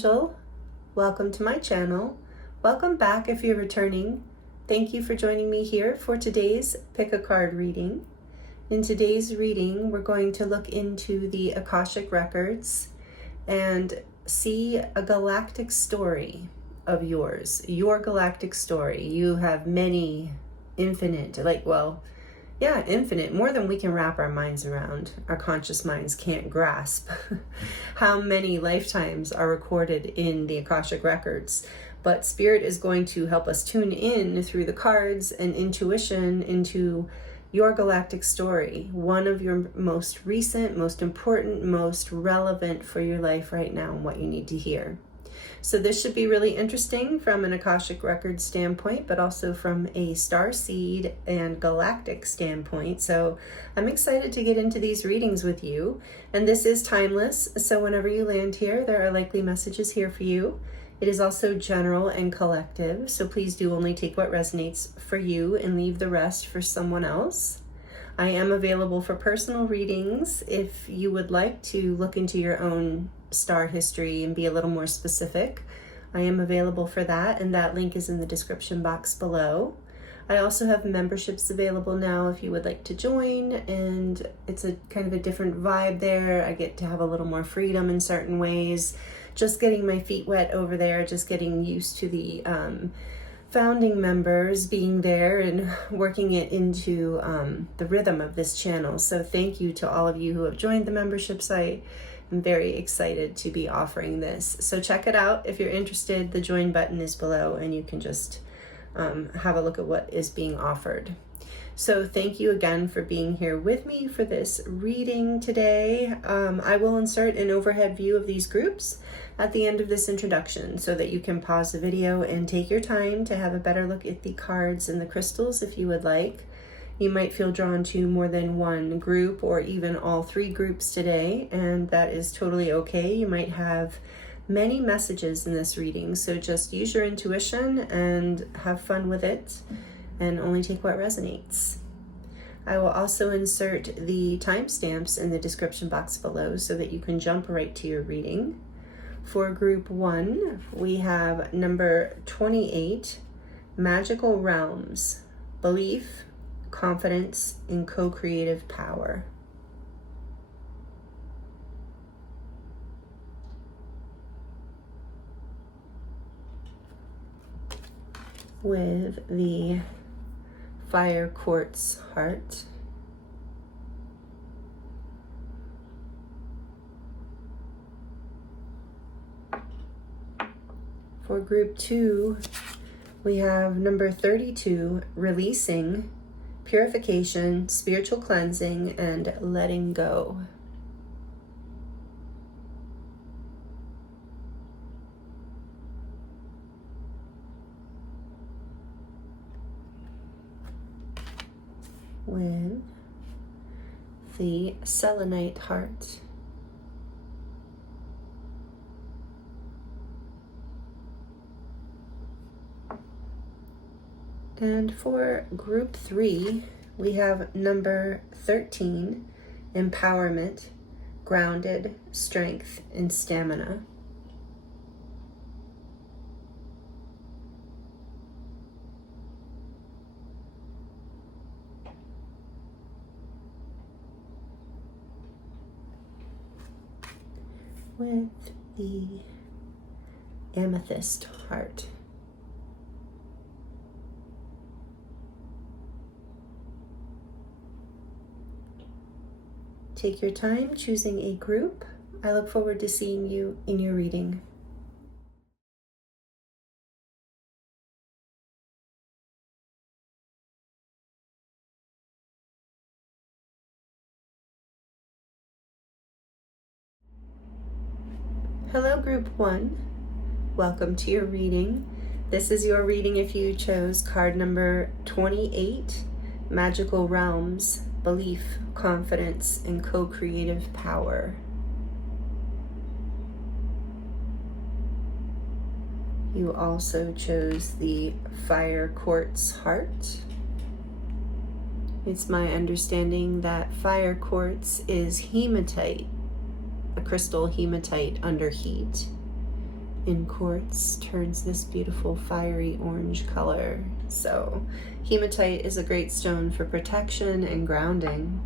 Angel. Welcome to my channel. Welcome back if you're returning. Thank you for joining me here for today's Pick a Card reading. In today's reading, we're going to look into the Akashic Records and see a galactic story of yours, your galactic story. You have many infinite, infinite, more than we can wrap our minds around. Our conscious minds can't grasp how many lifetimes are recorded in the Akashic Records. But Spirit is going to help us tune in through the cards and intuition into your galactic story, one of your most recent, most important, most relevant for your life right now and what you need to hear. So this should be really interesting from an Akashic Records standpoint, but also from a starseed and galactic standpoint. So I'm excited to get into these readings with you. And this is timeless, so whenever you land here, there are likely messages here for you. It is also general and collective, so please do only take what resonates for you and leave the rest for someone else. I am available for personal readings if you would like to look into your own star history and be a little more specific. I am available for that, and that link is in the description box below. I also have memberships available now if you would like to join, and it's a kind of a different vibe there. I get to have a little more freedom in certain ways. Just getting my feet wet over there, just getting used to the founding members being there and working it into the rhythm of this channel. So thank you to all of you who have joined the membership site. I'm very excited to be offering this. So check it out if you're interested. The join button is below and you can just have a look at what is being offered. So thank you again for being here with me for this reading today. I will insert an overhead view of these groups at the end of this introduction so that you can pause the video and take your time to have a better look at the cards and the crystals if you would like. You might feel drawn to more than one group or even all three groups today, and that is totally okay. You might have many messages in this reading, so just use your intuition and have fun with it and only take what resonates. I will also insert the timestamps in the description box below so that you can jump right to your reading. For group 1, we have number 28, Magical Realms, Belief, Confidence, and Co-Creative Power. With the Fire Quartz heart. For group 2, we have number 32, Releasing, Purification, Spiritual Cleansing, and Letting Go. With the Selenite heart. And for group 3, we have number 13, Empowerment, Grounded, Strength, and Stamina. With the Amethyst heart. Take your time choosing a group. I look forward to seeing you in your reading. Hello, group 1. Welcome to your reading. This is your reading if you chose card number 28, Magical Realms, Belief, Confidence, and Co-Creative Power. You also chose the Fire Quartz heart. It's my understanding that fire quartz is hematite, a crystal hematite under heat. in quartz turns this beautiful fiery orange color. So hematite is a great stone for protection and grounding.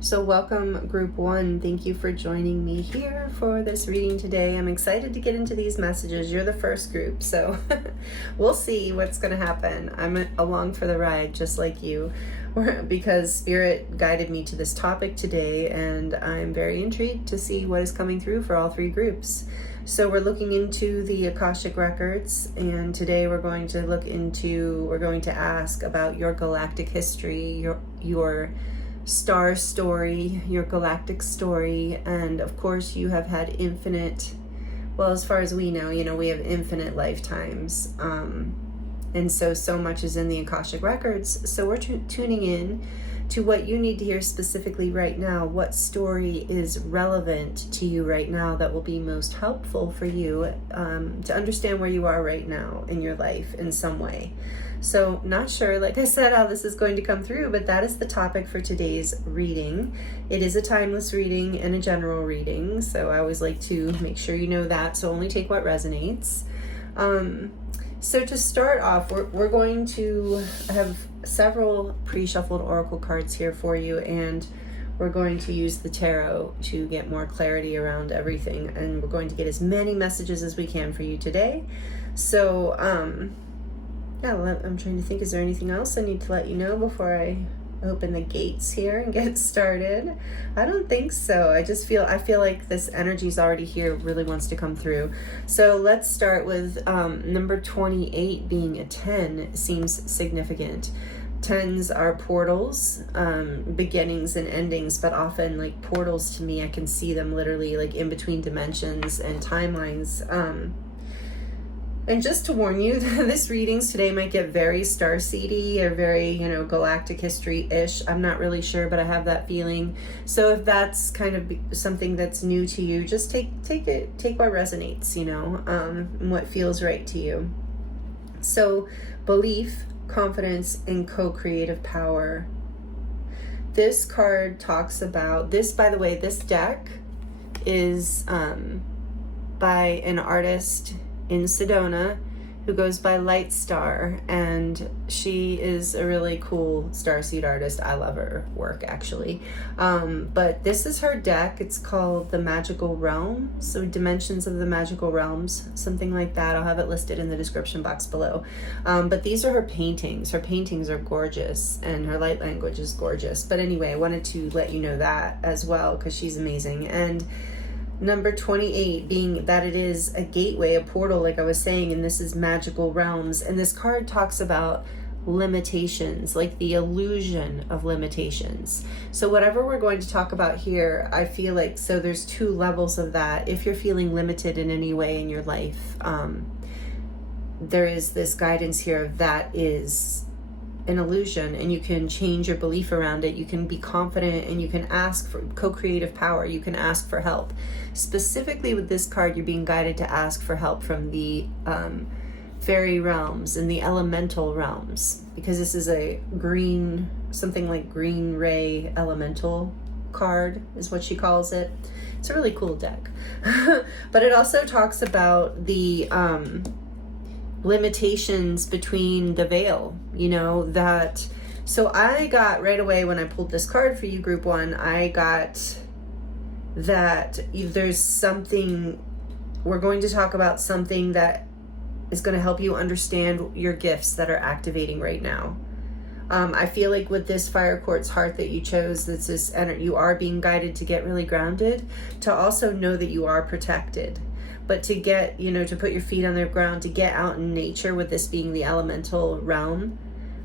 So welcome group 1. Thank you for joining me here for this reading today. I'm excited to get into these messages. You're the first group, so we'll see what's going to happen. I'm along for the ride just like you, because Spirit guided me to this topic today, and I'm very intrigued to see what is coming through for all 3 groups. So we're looking into the Akashic Records, and today we're going to ask about your galactic history, your star story, your galactic story, and of course you have had infinite, well, as far as we know, we have infinite lifetimes, and so much is in the Akashic Records. So we're tuning in to what you need to hear specifically right now. What story is relevant to you right now that will be most helpful for you to understand where you are right now in your life in some way. So not sure, like I said, how this is going to come through, but that is the topic for today's reading. It is a timeless reading and a general reading, so I always like to make sure you know that, so only take what resonates. So to start off, we're going to have several pre-shuffled oracle cards here for you, and we're going to use the tarot to get more clarity around everything, and we're going to get as many messages as we can for you today. So yeah, I'm trying to think, is there anything else I need to let you know before I open the gates here and get started? I don't think so. I feel like this energy is already here, really wants to come through. So let's start with number 28 being a 10 seems significant. 10s are portals, beginnings and endings, but often like portals to me, I can see them literally like in between dimensions and timelines. And just to warn you, this readings today might get very starseedy or very, galactic history-ish. I'm not really sure, but I have that feeling. So if that's kind of something that's new to you, just take what resonates, and what feels right to you. So belief, confidence, and co-creative power. This card talks about this, by the way, this deck is by an artist in Sedona who goes by Light Star, and she is a really cool starseed artist. I love her work, actually. But this is her deck. It's called The Magical Realm, so Dimensions of the Magical Realms, something like that. I'll have it listed in the description box below. But these are her paintings. Her paintings are gorgeous, and her light language is gorgeous. But anyway, I wanted to let you know that as well, because she's amazing. And number 28 being that it is a gateway, a portal, like I was saying, and this is magical realms. And this card talks about limitations, like the illusion of limitations. So whatever we're going to talk about here, I feel like, so there's 2 levels of that. If you're feeling limited in any way in your life, there is this guidance here that is an illusion, and you can change your belief around it. You can be confident, and you can ask for co-creative power. You can ask for help. Specifically with this card, you're being guided to ask for help from the fairy realms and the elemental realms, because this is a green, something like green ray elemental card is what she calls it. It's a really cool deck. But it also talks about the limitations between the veil, that. So I got right away when I pulled this card for you, group 1, I got that there's something, we're going to talk about something that is going to help you understand your gifts that are activating right now. I feel like with this fire quartz heart that you chose, you are being guided to get really grounded, to also know that you are protected. But to get, to put your feet on the ground, to get out in nature, with this being the elemental realm,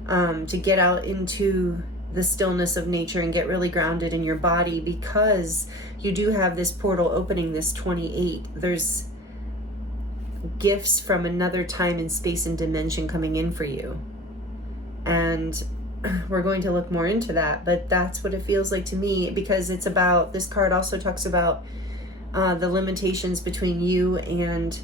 to get out into the stillness of nature and get really grounded in your body, because you do have this portal opening, this 28. There's gifts from another time and space and dimension coming in for you. And we're going to look more into that, but that's what it feels like to me, because it's about, this card also talks about the limitations between you and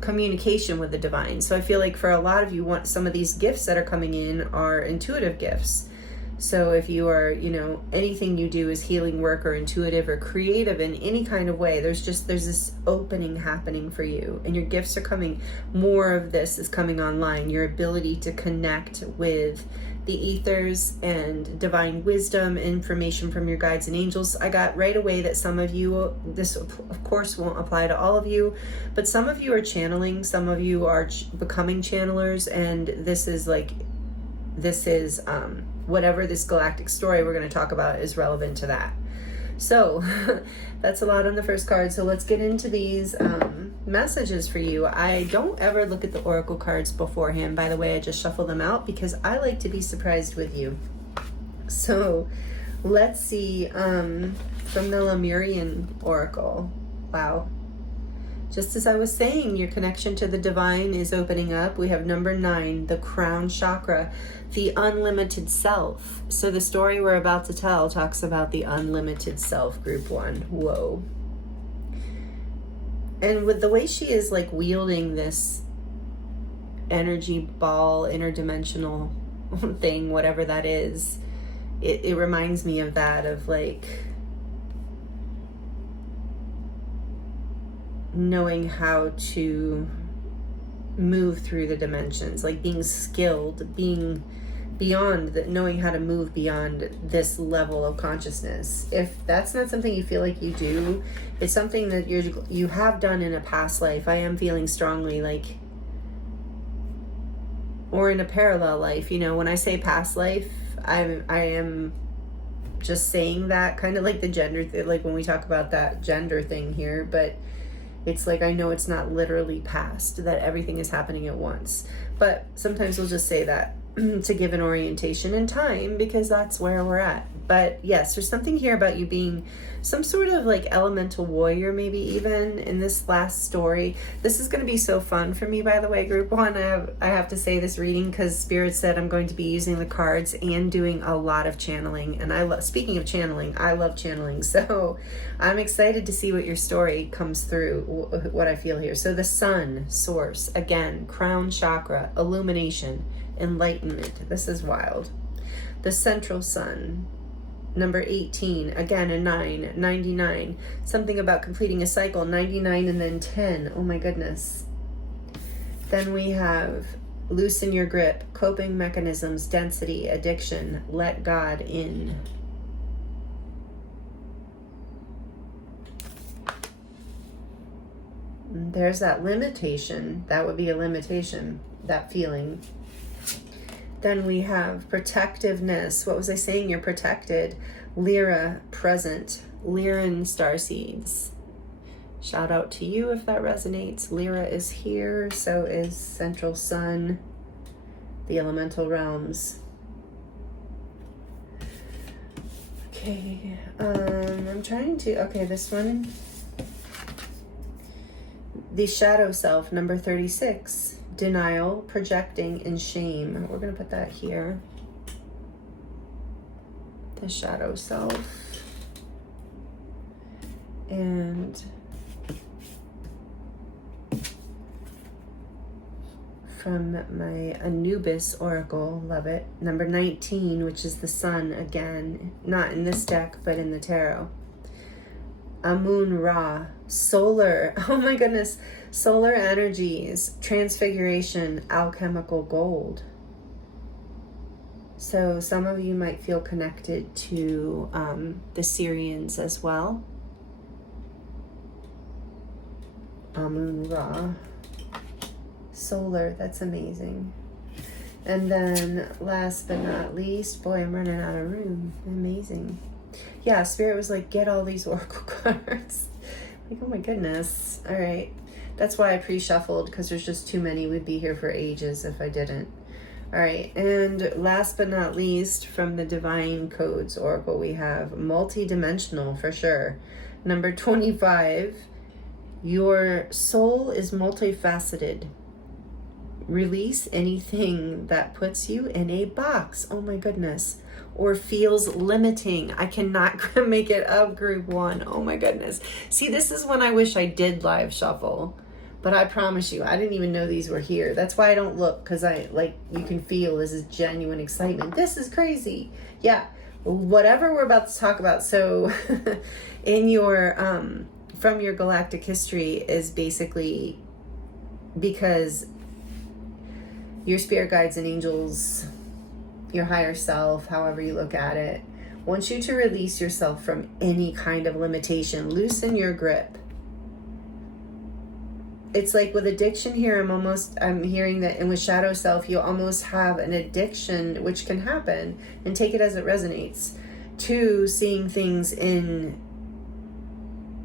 communication with the divine. So I feel like for a lot of you, some of these gifts that are coming in are intuitive gifts. So if you are, you know, anything you do is healing work or intuitive or creative in any kind of way, there's this opening happening for you, and your gifts are coming. More of this is coming online. Your ability to connect with the ethers and divine wisdom, information from your guides and angels. I got right away that some of you, this of course won't apply to all of you, but some of you are channeling, some of you are becoming channelers, and this is whatever this galactic story we're going to talk about is relevant to that. So that's a lot on the first card. So let's get into these messages for you. I don't ever look at the oracle cards beforehand. By the way, I just shuffle them out because I like to be surprised with you. So let's see from the Lemurian oracle. Wow. Just as I was saying, your connection to the divine is opening up. We have number 9, the crown chakra, the unlimited self. So the story we're about to tell talks about the unlimited self, group 1. Whoa. And with the way she is like wielding this energy ball, interdimensional thing, whatever that is, it reminds me of that, of like knowing how to move through the dimensions, like being skilled, being beyond that, knowing how to move beyond this level of consciousness. If that's not something you feel like you do, it's something that you have done in a past life. I am feeling strongly like, or in a parallel life. You know, when I say past life, I am just saying that kind of like the gender like when we talk about that gender thing here, but it's like, I know it's not literally past, that everything is happening at once. But sometimes we'll just say that to give an orientation in time, because that's where we're at. But yes, there's something here about you being some sort of like elemental warrior, maybe even in this last story. This is going to be so fun for me, by the way, group 1. I have to say this reading because Spirit said I'm going to be using the cards and doing a lot of channeling. And speaking of channeling, I love channeling. So I'm excited to see what your story comes through, what I feel here. So the sun, source, again, crown chakra, illumination, enlightenment. This is wild. The central sun, number 18, again a 9, 99, something about completing a cycle, 99 and then 10. Oh my goodness. Then we have loosen your grip, coping mechanisms, density, addiction, let God in. There's that limitation. That would be a limitation, that feeling. Then we have protectiveness. What was I saying? You're protected. Lyra, present. Lyran starseeds. Shout out to you if that resonates. Lyra is here. So is central sun. The elemental realms. Okay. I'm trying to... Okay, this one. The shadow self, number 36. Denial, projecting, and shame. We're going to put that here. The shadow self. And from my Anubis oracle, love it. Number 19, which is the sun again. Not in this deck, but in the tarot. Amun-Ra, solar, oh my goodness, solar energies, transfiguration, alchemical gold. So some of you might feel connected to the Syrians as well. Amun-Ra, solar, that's amazing. And then last but not least, boy, I'm running out of room, amazing. Yeah, Spirit was like, get all these oracle cards. Like, oh my goodness. All right. That's why I pre-shuffled, because there's just too many. We'd be here for ages if I didn't. All right. And last but not least, from the Divine Codes oracle, we have multidimensional for sure. Number 25, your soul is multifaceted. Release anything that puts you in a box. Oh my goodness. Or feels limiting. I cannot make it up, group 1. Oh my goodness. See, this is when I wish I did live shuffle. But I promise you, I didn't even know these were here. That's why I don't look, because you can feel this is genuine excitement. This is crazy. Yeah, whatever we're about to talk about. So in your, from your galactic history is basically because your spirit guides and angels, your higher self, however you look at it, wants you to release yourself from any kind of limitation. Loosen your grip. It's like with addiction here, I'm hearing that, and with shadow self, you almost have an addiction, which can happen, and take it as it resonates, to seeing things in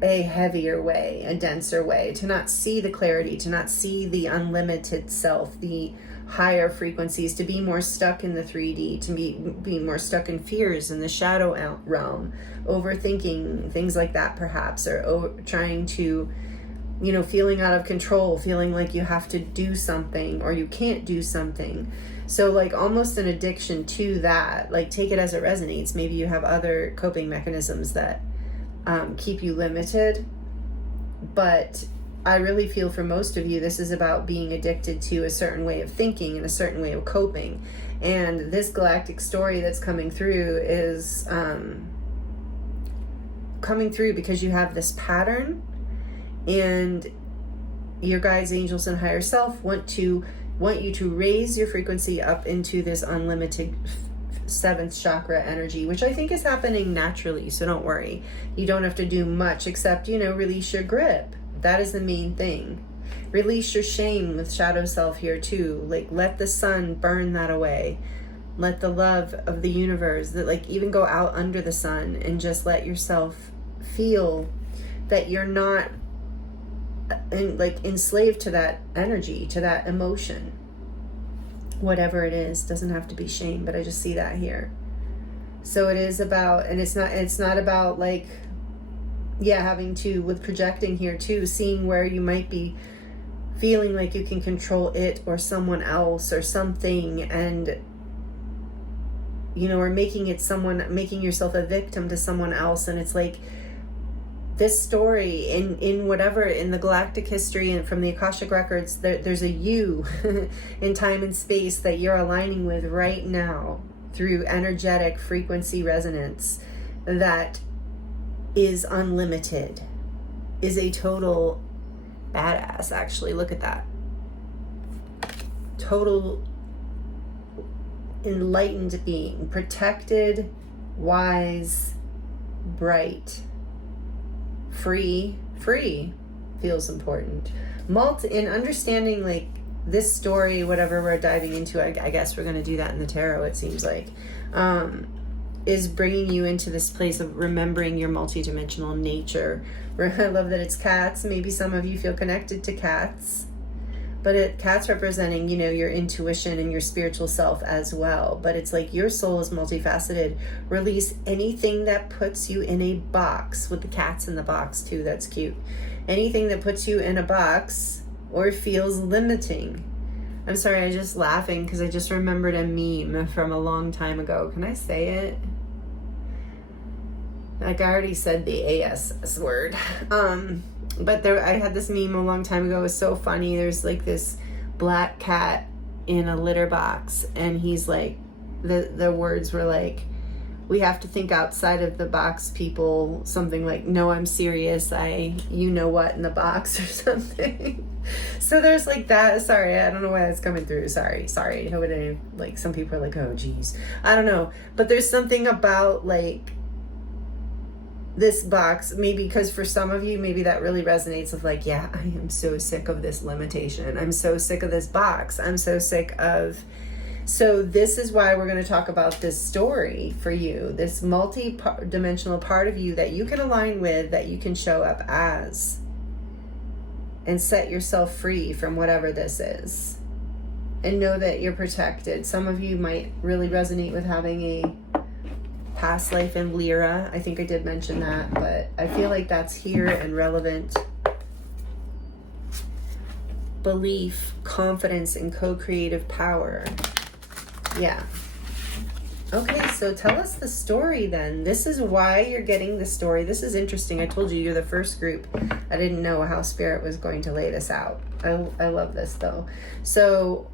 a heavier way, a denser way, to not see the clarity, to not see the unlimited self, the higher frequencies, to be more stuck in the 3D, to be more stuck in fears in the shadow realm, overthinking, things like that perhaps, or trying to, feeling out of control, feeling like you have to do something or you can't do something. So like almost an addiction to that. Like take it as it resonates. Maybe you have other coping mechanisms that keep you limited. But I really feel for most of you, this is about being addicted to a certain way of thinking and a certain way of coping. And this galactic story that's coming through is coming through because you have this pattern. And your guides, angels, and higher self want you to raise your frequency up into this unlimited 7th chakra energy, which I think is happening naturally. So don't worry. You don't have to do much except, release your grip. That is the main thing. Release your shame with shadow self here too. Like let the sun burn that away. Let the love of the universe, that even go out under the sun and just let yourself feel that you're not enslaved to that energy, to that emotion, whatever it is. Doesn't have to be shame, but I just see that here. So it is about, and it's not about having to, with projecting here too, seeing where you might be feeling like you can control it or someone else or something, and or making yourself a victim to someone else. And it's like this story in the galactic history and from the Akashic Records, there's a you in time and space that you're aligning with right now through energetic frequency resonance that is unlimited, is a total badass, actually. Look at that. Total enlightened being, protected, wise, bright, free feels important. In understanding this story, whatever we're diving into, I guess we're going to do that in the tarot, it seems like, is bringing you into this place of remembering your multidimensional nature. I love that it's cats. Maybe some of you feel connected to cats, but cats representing, your intuition and your spiritual self as well. But it's like your soul is multifaceted. Release anything that puts you in a box, with the cats in the box too. That's cute. Anything that puts you in a box or feels limiting. I'm sorry, I'm just laughing because I just remembered a meme from a long time ago. Can I say it? I already said the AS word. But I had this meme a long time ago. It was so funny. There's this black cat in a litter box, and he's the words were we have to think outside of the box, people. Something like, no, I'm serious. You know what in the box or something. So there's that. Sorry, I don't know why that's coming through. Sorry. Nobody, some people are oh, geez. I don't know. But there's something about this box, maybe because for some of you, maybe that really resonates of yeah, I am so sick of this limitation. I'm so sick of this box. I'm so sick of... So this is why we're going to talk about this story for you, this multi-dimensional part of you that you can align with, that you can show up as, and set yourself free from whatever this is. And know that you're protected. Some of you might really resonate with having a past life in Lyra. I think I did mention that, but I feel like that's here and relevant. Belief, confidence, and co-creative power. Yeah. Okay, so tell us the story then. This is why you're getting the story. This is interesting. I told you you're the first group. I didn't know how Spirit was going to lay this out. I love this though. So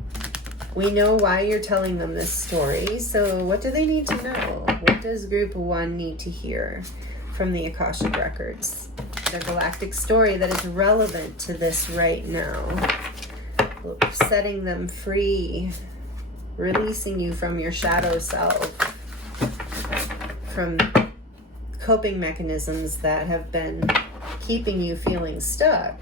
we know why you're telling them this story. So what do they need to know? What does group 1 need to hear from the Akashic Records? The galactic story that is relevant to this right now. Setting them free. Releasing you from your shadow self, from coping mechanisms that have been keeping you feeling stuck.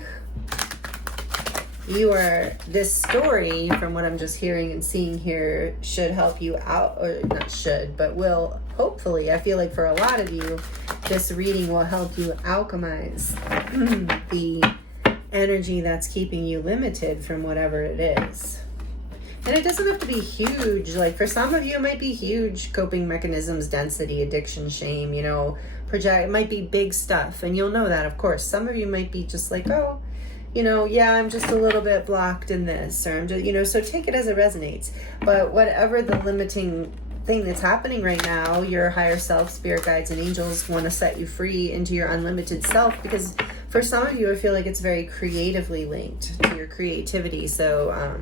This story, from what I'm just hearing and seeing here, should help you out, or not should, but will, hopefully, I feel like for a lot of you, this reading will help you alchemize the energy that's keeping you limited from whatever it is. And it doesn't have to be huge. Like for some of you, it might be huge coping mechanisms, density, addiction, shame, project. It might be big stuff. And you'll know that, of course. Some of you might be just like, oh, yeah, I'm just a little bit blocked in this. Or I'm just, so take it as it resonates. But whatever the limiting thing that's happening right now, your higher self, spirit guides, and angels want to set you free into your unlimited self. Because for some of you, I feel like it's very creatively linked to your creativity. So,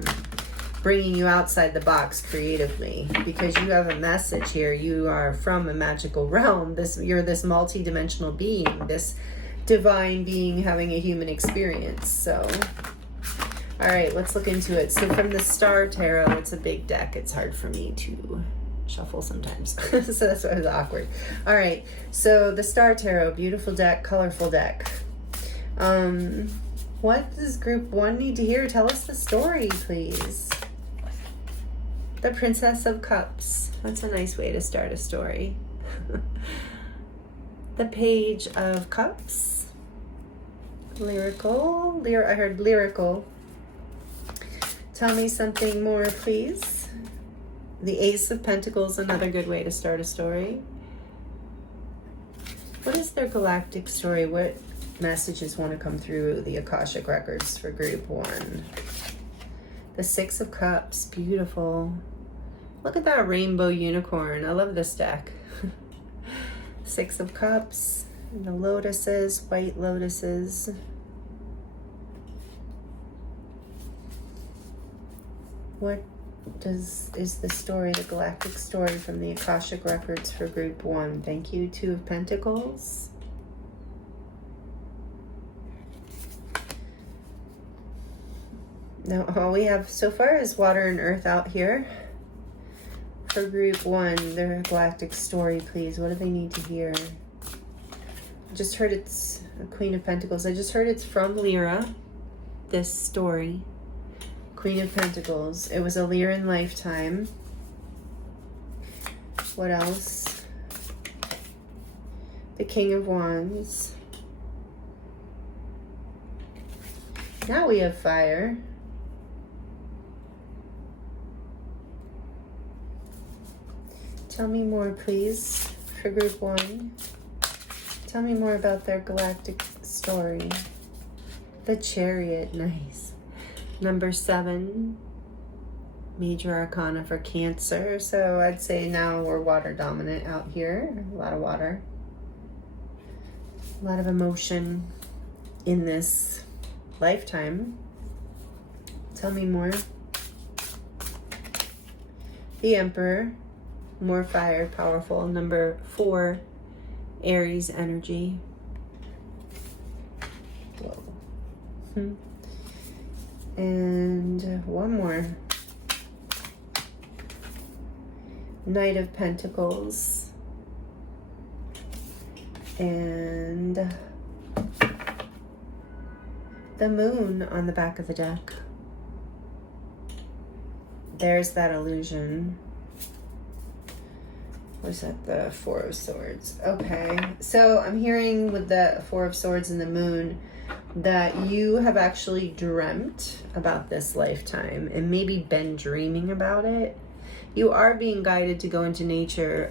bringing you outside the box creatively, because you have a message here. You are from a magical realm. You're this multidimensional being, this divine being having a human experience. So, all right, let's look into it. So from the Star Tarot, it's a big deck. It's hard for me to shuffle sometimes. So that's why it was awkward. All right, so the Star Tarot, beautiful deck, colorful deck. What does group 1 need to hear? Tell us the story, please. The Princess of Cups. That's a nice way to start a story. The Page of Cups. Lyrical. I heard lyrical. Tell me something more, please. The Ace of Pentacles, another good way to start a story. What is their galactic story? What messages want to come through the Akashic Records for group 1? The Six of Cups, beautiful. Look at that rainbow unicorn. I love this deck. Six of Cups, and the lotuses, white lotuses. What is the story, the galactic story from the Akashic Records for group 1? Thank you. Two of Pentacles. Now, all we have so far is water and earth out here. For group 1, their galactic story, please. What do they need to hear? I just heard it's a Queen of Pentacles. I just heard it's from Lyra, this story. Queen of Pentacles. It was a Lyran lifetime. What else? The King of Wands. Now we have fire. Tell me more, please, for group 1. Tell me more about their galactic story. The Chariot, nice. Number 7, major arcana for Cancer. So I'd say now we're water dominant out here. A lot of water. A lot of emotion in this lifetime. Tell me more. The Emperor. More fire, powerful. Number 4, Aries energy. Whoa. And one more. Knight of Pentacles. And the Moon on the back of the deck. There's that illusion. Was that the Four of Swords? Okay, so I'm hearing with the Four of Swords and the Moon that you have actually dreamt about this lifetime and maybe been dreaming about it. You are being guided to go into nature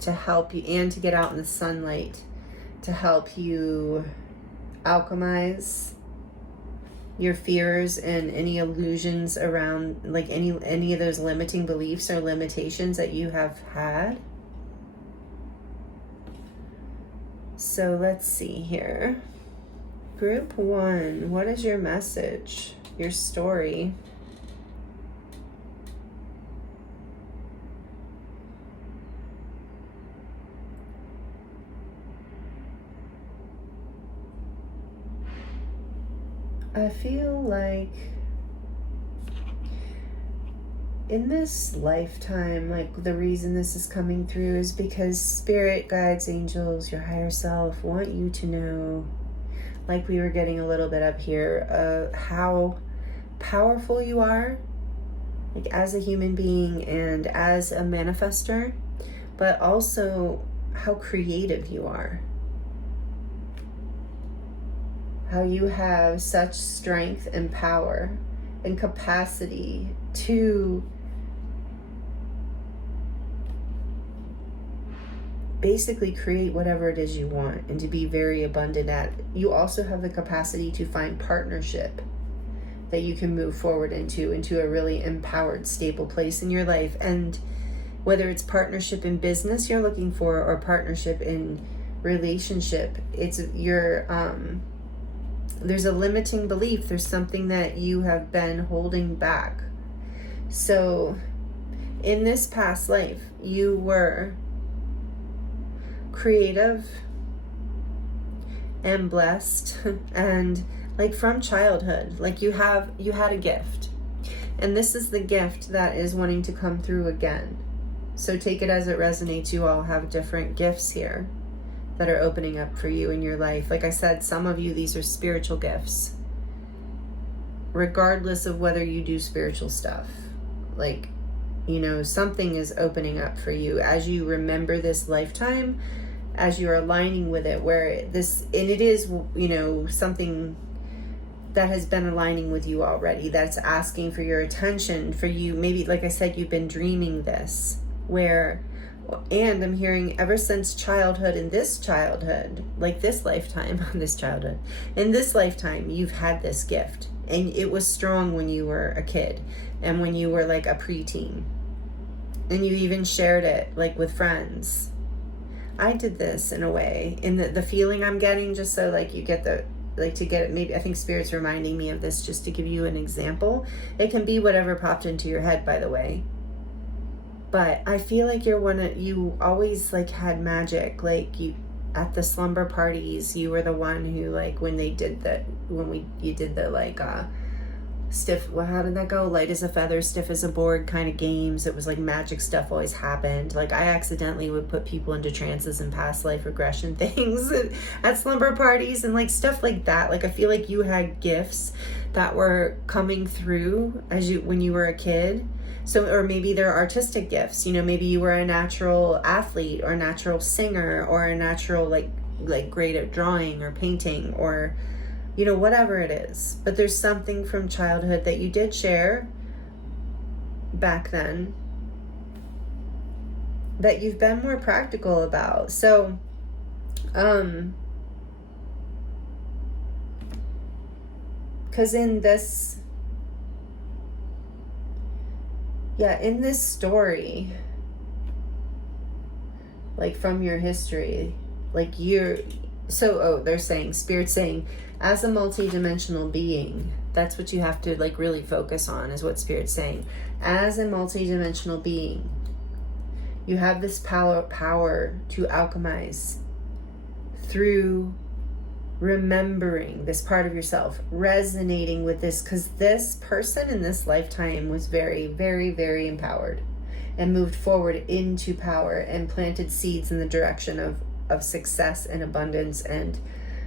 to help you, and to get out in the sunlight to help you alchemize your fears and any illusions around, like any of those limiting beliefs or limitations that you have had. So let's see here. Group 1, what is your message, your story? I feel like in this lifetime, like the reason this is coming through is because spirit guides, angels, your higher self want you to know, like we were getting a little bit up here, how powerful you are, like as a human being and as a manifester, but also how creative you are. How you have such strength and power and capacity to basically create whatever it is you want and to be very abundant at. You also have the capacity to find partnership that you can move forward into a really empowered, stable place in your life. And whether it's partnership in business you're looking for or partnership in relationship, it's your there's a limiting belief. There's something that you have been holding back. So in this past life, you were creative and blessed and like from childhood, like you had a gift. And this is the gift that is wanting to come through again. So take it as it resonates. You all have different gifts here that are opening up for you in your life. Like I said, some of you, these are spiritual gifts. Regardless of whether you do spiritual stuff. Like, you know, something is opening up for you as you remember this lifetime, as you're aligning with it, where this, and it is, you know, something that has been aligning with you already, that's asking for your attention, for you. Maybe, like I said, you've been dreaming this, where, and I'm hearing ever since childhood, in this childhood, like this lifetime, in this lifetime, you've had this gift. And it was strong when you were a kid and when you were like a preteen. And you even shared it like with friends. I did this in a way, in the feeling I'm getting, just so like you get the, like to get it, maybe I think Spirit's reminding me of this just to give you an example. It can be whatever popped into your head, by the way. But I feel like you always like had magic, like you at the slumber parties, you were the one who, like when you did the like stiff, well, how did that go? Light as a feather, stiff as a board kind of games. It was like magic stuff always happened. Like I accidentally would put people into trances and past life regression things at slumber parties and like stuff like that. Like I feel like you had gifts that were coming through when you were a kid. So, or maybe they're artistic gifts, you know, maybe you were a natural athlete or a natural singer or a natural like great at drawing or painting or, you know, whatever it is. But there's something from childhood that you did share back then that you've been more practical about. So, because in this story, like from your history, like they're saying, Spirit's saying, as a multidimensional being, that's what you have to like really focus on, is what Spirit's saying. As a multidimensional being, you have this power to alchemize through remembering this part of yourself, resonating with this, because this person in this lifetime was very, very, very empowered and moved forward into power and planted seeds in the direction of success and abundance and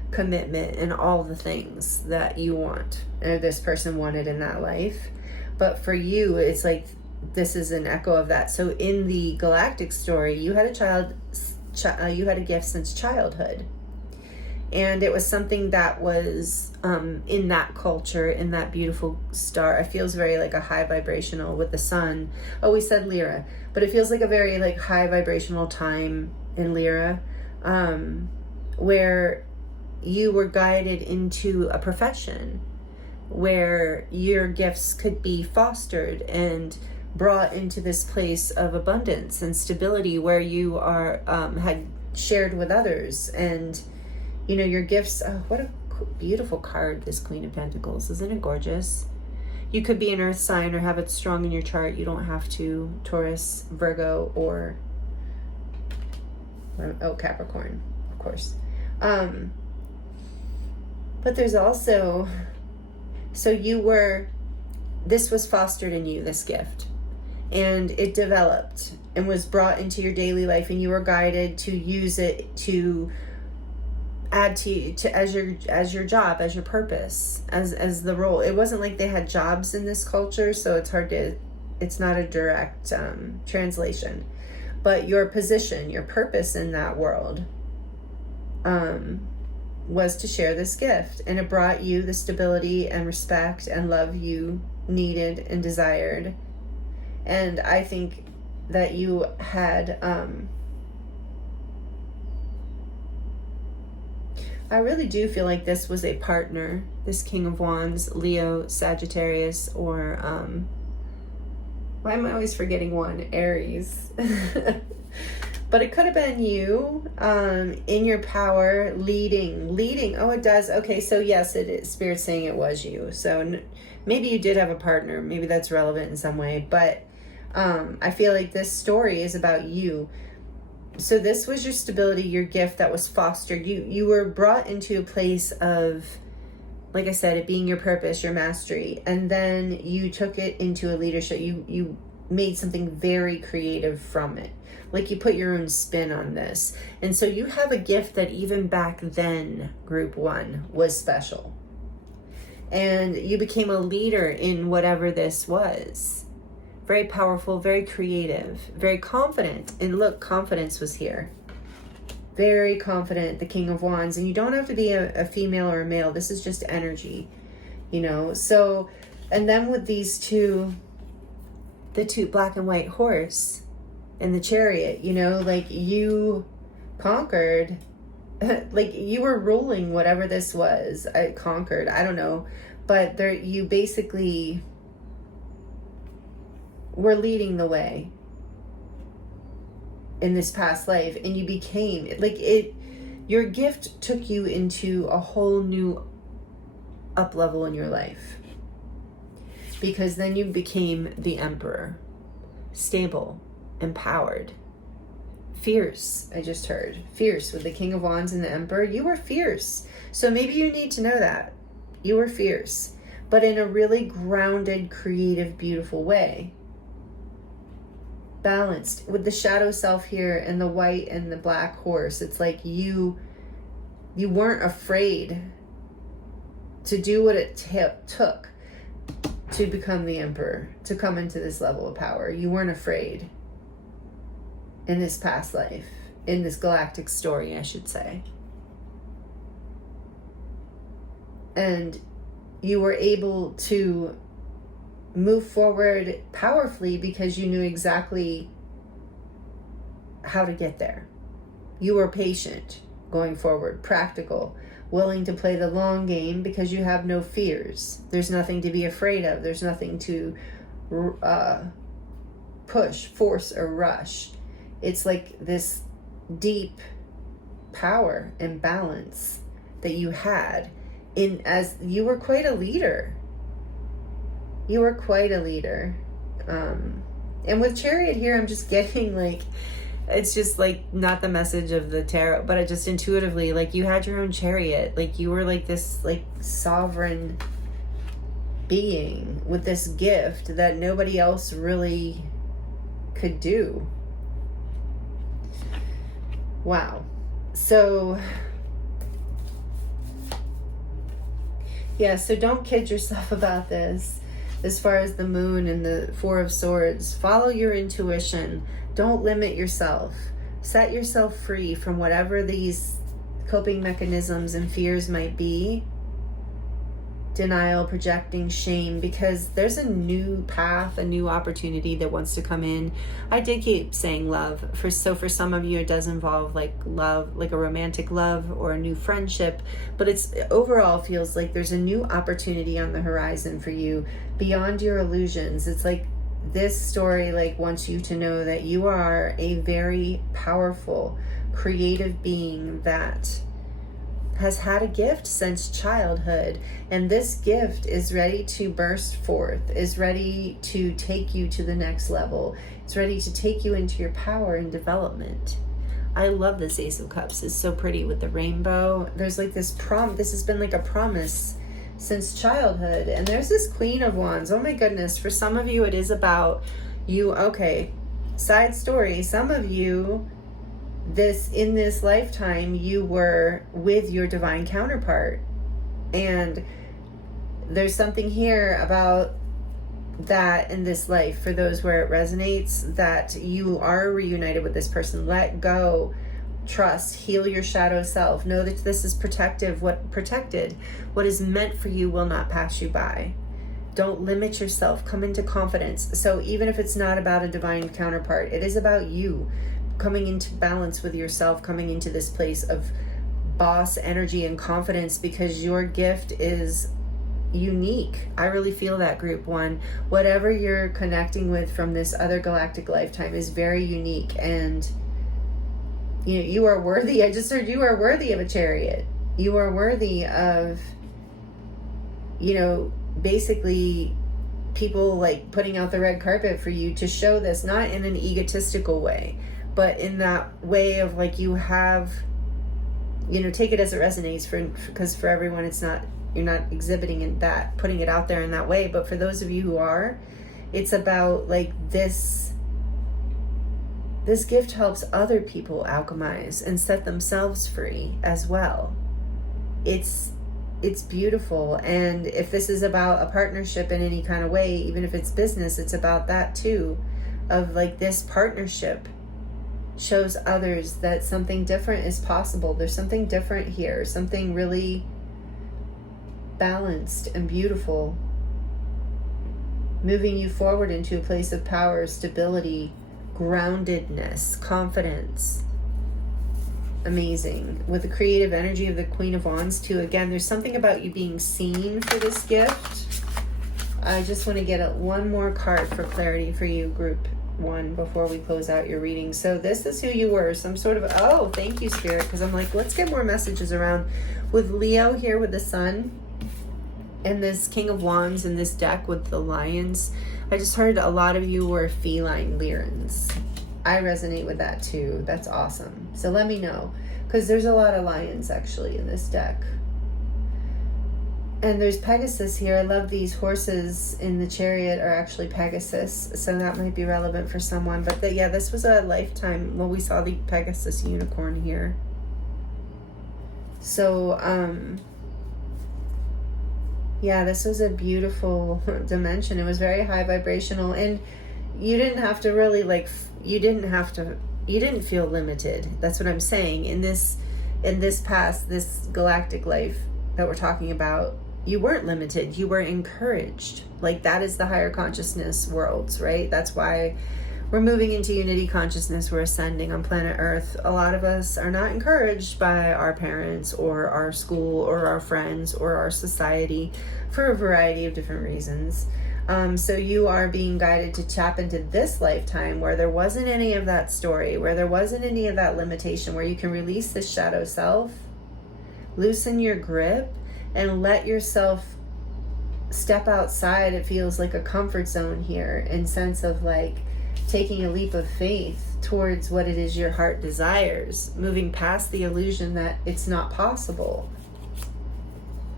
commitment and all the things that you want, or this person wanted in that life. But for you, it's like this is an echo of that. So in the Galactic story, you had you had a gift since childhood. And it was something that was in that culture, in that beautiful star. It feels very like a high vibrational with the sun. Oh, we said Lyra, but it feels like a very like high vibrational time in Lyra, where you were guided into a profession where your gifts could be fostered and brought into this place of abundance and stability, where you are had shared with others. And you know, your gifts, oh, what a beautiful card, this Queen of Pentacles. Isn't it gorgeous? You could be an earth sign or have it strong in your chart. You don't have to. Taurus, Virgo, or oh, Capricorn, of course. But there's also, so this was fostered in you, this gift, and it developed and was brought into your daily life, and you were guided to use it to add to as your job, as your purpose, as the role. It wasn't like they had jobs in this culture, so it's not a direct translation, but your position, your purpose in that world was to share this gift, and it brought you the stability and respect and love you needed and desired. And I think that you had I really do feel like this was a partner, this King of Wands, Leo, Sagittarius, or why am I always forgetting one? Aries. But it could have been you in your power, leading. Oh, it does. Okay, so yes, it is. Spirit's saying it was you. So maybe you did have a partner. Maybe that's relevant in some way. But I feel like this story is about you. So this was your stability, your gift that was fostered. You were brought into a place of, like I said, it being your purpose, your mastery. And then you took it into a leadership. You made something very creative from it. Like you put your own spin on this. And so you have a gift that even back then, group one, was special. And you became a leader in whatever this was. Very powerful, very creative, very confident. And look, confidence was here. Very confident, the King of Wands. And you don't have to be a female or a male. This is just energy, you know. So, and then with these two, the two black and white horse and the chariot, you know, like you conquered, like you were ruling whatever this was. I conquered, I don't know. But there, you basically were leading the way in this past life, and you became like it. Your gift took you into a whole new up level in your life, because then you became the Emperor, stable, empowered, fierce. I just heard fierce with the King of Wands and the Emperor. You were fierce. So maybe you need to know that you were fierce, but in a really grounded, creative, beautiful way. Balanced with the shadow self here and the white and the black horse. It's like you weren't afraid to do what it took to become the Emperor, to come into this level of power. You weren't afraid in this past life, in this galactic story, I should say. And you were able to move forward powerfully because you knew exactly how to get there. You were patient going forward, practical, willing to play the long game because you have no fears. There's nothing to be afraid of. There's nothing to push, force, or rush. It's like this deep power and balance that you had as you were quite a leader. You were quite a leader. And with Chariot here, I'm just getting like, it's just like not the message of the tarot, but I just intuitively, like you had your own chariot. Like you were like this like sovereign being with this gift that nobody else really could do. Wow. So yeah, so don't kid yourself about this. As far as the moon and the Four of Swords, follow your intuition. Don't limit yourself. Set yourself free from whatever these coping mechanisms and fears might be denial, projecting, shame, because there's a new path, a new opportunity that wants to come in. I did keep saying love. For some of you, it does involve like love, like a romantic love or a new friendship, but it's overall feels like there's a new opportunity on the horizon for you beyond your illusions. It's like this story like wants you to know that you are a very powerful, creative being that has had a gift since childhood, and this gift is ready to burst forth, is ready to take you to the next level. It's ready to take you into your power and development. I love this Ace of Cups. It's so pretty with the rainbow. There's like this this has been like a promise since childhood. And there's this Queen of Wands. Oh my goodness. For some of you, it is about you. Okay, side story. Some of you, in this lifetime, you were with your divine counterpart, and there's something here about that in this life for those where it resonates, that you are reunited with this person. Let go, trust, heal your shadow self, know that this is protected. What is meant for you will not pass you by. Don't limit yourself. Come into confidence. So even if it's not about a divine counterpart, it is about you coming into balance with yourself, coming into this place of boss energy and confidence, because your gift is unique. I really feel that, group one. Whatever you're connecting with from this other galactic lifetime is very unique, and you are worthy. I just heard you are worthy of a chariot. You are worthy of, basically people like putting out the red carpet for you to show this, not in an egotistical way, but in that way of like you have, take it as it resonates, because for everyone it's not, you're not exhibiting in that, putting it out there in that way. But for those of you who are, it's about like this gift helps other people alchemize and set themselves free as well. It's beautiful. And if this is about a partnership in any kind of way, even if it's business, it's about that too, of like this partnership shows others that something different is possible. There's something different here, something really balanced and beautiful, moving you forward into a place of power, stability, groundedness, confidence. Amazing. With the creative energy of the Queen of Wands too. Again, there's something about you being seen for this gift. I just want to get one more card for clarity for you, group one, before we close out your reading. So this is who you were, some sort of, oh, thank you, Spirit, because I'm like, let's get more messages around with Leo here with the Sun and this King of Wands in this deck with the lions. I just heard a lot of you were feline Lyrans. I resonate with that too. That's awesome. So let me know, because there's a lot of lions actually in this deck. And there's Pegasus here. I love these horses in the chariot are actually Pegasus, so that might be relevant for someone. But yeah, this was a lifetime. Well, we saw the Pegasus unicorn here. So, yeah, this was a beautiful dimension. It was very high vibrational, and you didn't have to really you didn't feel limited. That's what I'm saying. In this past, this galactic life that we're talking about, you weren't limited. You were encouraged. Like, that is the higher consciousness worlds, right? That's why we're moving into unity consciousness. We're ascending on planet Earth. A lot of us are not encouraged by our parents or our school or our friends or our society for a variety of different reasons. So you are being guided to tap into this lifetime where there wasn't any of that story, where there wasn't any of that limitation, where you can release this shadow self, loosen your grip, and let yourself step outside. It feels like a comfort zone here, in sense of like taking a leap of faith towards what it is your heart desires, moving past the illusion that it's not possible.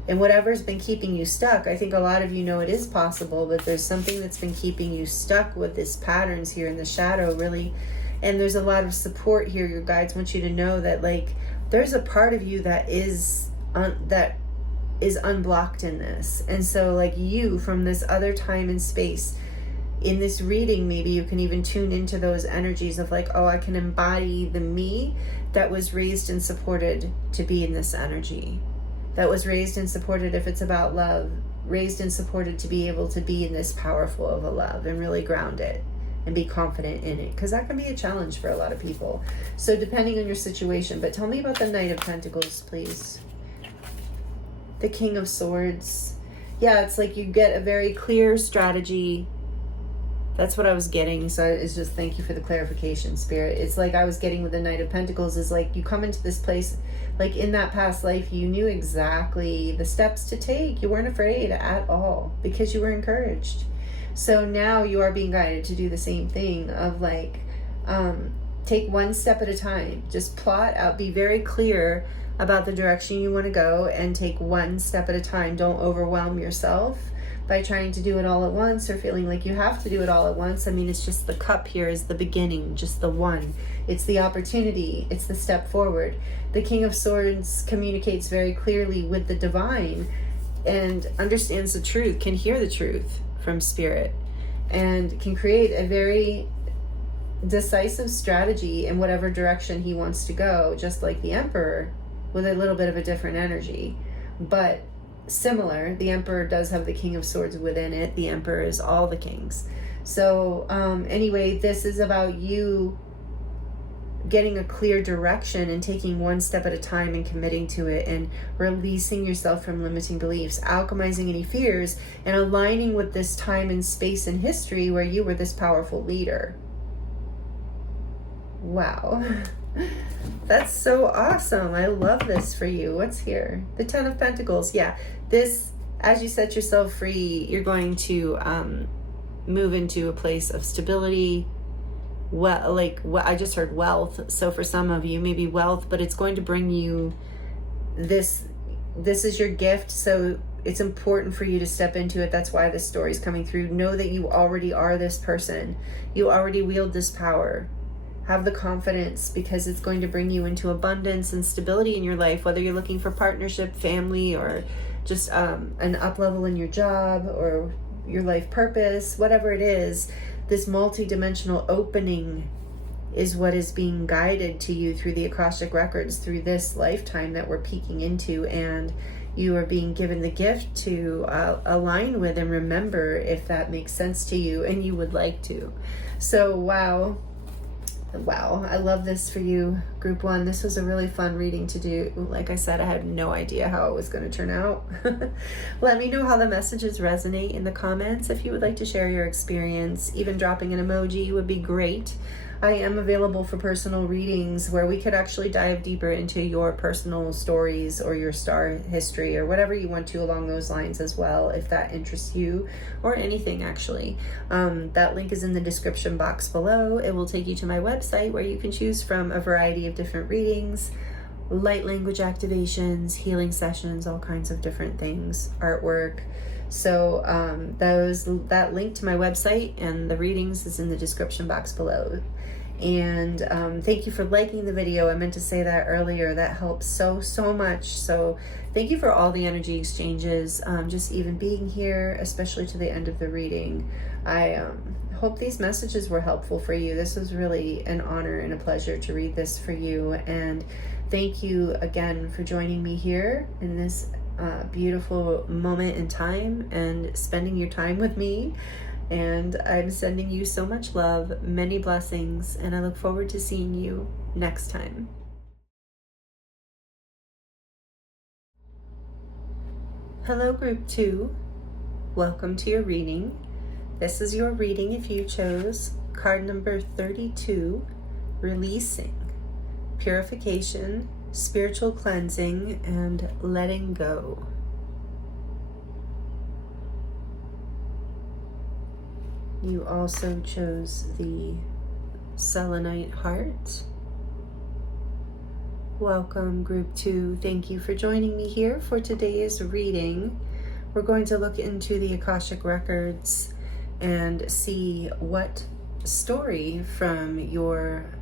And whatever's been keeping you stuck, I think a lot of you know it is possible, but there's something that's been keeping you stuck with this patterns here in the shadow, really. And there's a lot of support here. Your guides want you to know that like there's a part of you that is unblocked in this. And so like you, from this other time and space, in this reading, maybe you can even tune into those energies of like, oh, I can embody the me that was raised and supported to be in this energy, that was raised and supported, if it's about love, raised and supported to be able to be in this powerful of a love and really ground it and be confident in it, because that can be a challenge for a lot of people. So depending on your situation. But tell me about the Knight of Pentacles, please. The King of Swords. Yeah, it's like you get a very clear strategy. That's what I was getting. So it's just, thank you for the clarification, Spirit. It's like I was getting with the Knight of Pentacles is like you come into this place, like in that past life, you knew exactly the steps to take. You weren't afraid at all because you were encouraged. So now you are being guided to do the same thing of like, take one step at a time. Just plot out, be very clear about the direction you want to go and take one step at a time. Don't overwhelm yourself by trying to do it all at once or feeling like you have to do it all at once. I mean, it's just the cup here is the beginning, just the one. It's the opportunity. It's the step forward. The King of Swords communicates very clearly with the divine and understands the truth, can hear the truth from Spirit, and can create a very decisive strategy in whatever direction he wants to go, just like the Emperor, with a little bit of a different energy, but similar. The Emperor does have the King of Swords within it. The Emperor is all the kings. So anyway, this is about you getting a clear direction and taking one step at a time and committing to it and releasing yourself from limiting beliefs, alchemizing any fears, and aligning with this time and space in history where you were this powerful leader. Wow. That's so awesome. I love this for you. What's here? The Ten of Pentacles. Yeah, this, as you set yourself free, you're going to move into a place of stability. Well, like I just heard wealth. So for some of you, maybe wealth, but it's going to bring you this. This is your gift. So it's important for you to step into it. That's why this story is coming through. Know that you already are this person. You already wield this power. Have the confidence, because it's going to bring you into abundance and stability in your life, whether you're looking for partnership, family, or just an up level in your job or your life purpose, whatever it is. This multidimensional opening is what is being guided to you through the Akashic Records, through this lifetime that we're peeking into, and you are being given the gift to align with and remember, if that makes sense to you and you would like to. So wow, I love this for you, Group 1. This was a really fun reading to do. Like I said, I had no idea how it was going to turn out. Let me know how the messages resonate in the comments. If you would like to share your experience, even dropping an emoji would be great. I am available for personal readings where we could actually dive deeper into your personal stories or your star history or whatever you want to along those lines as well, if that interests you, or anything actually. That link is in the description box below. It will take you to my website where you can choose from a variety of different readings, light language activations, healing sessions, all kinds of different things, artwork. So that link to my website and the readings is in the description box below. And thank you for liking the video. I meant to say that earlier. That helps so much. So thank you for all the energy exchanges, just even being here, especially to the end of the reading. I hope these messages were helpful for you. This was really an honor and a pleasure to read this for you. And thank you again for joining me here in this beautiful moment in time and spending your time with me. And I'm sending you so much love, many blessings, and I look forward to seeing you next time. Hello, Group 2. Welcome to your reading. This is your reading if you chose card number 32, Releasing, Purification, Spiritual Cleansing, and Letting Go. You also chose the Selenite Heart. Welcome, Group 2. Thank you for joining me here for today's reading. We're going to look into the Akashic Records and see what story from your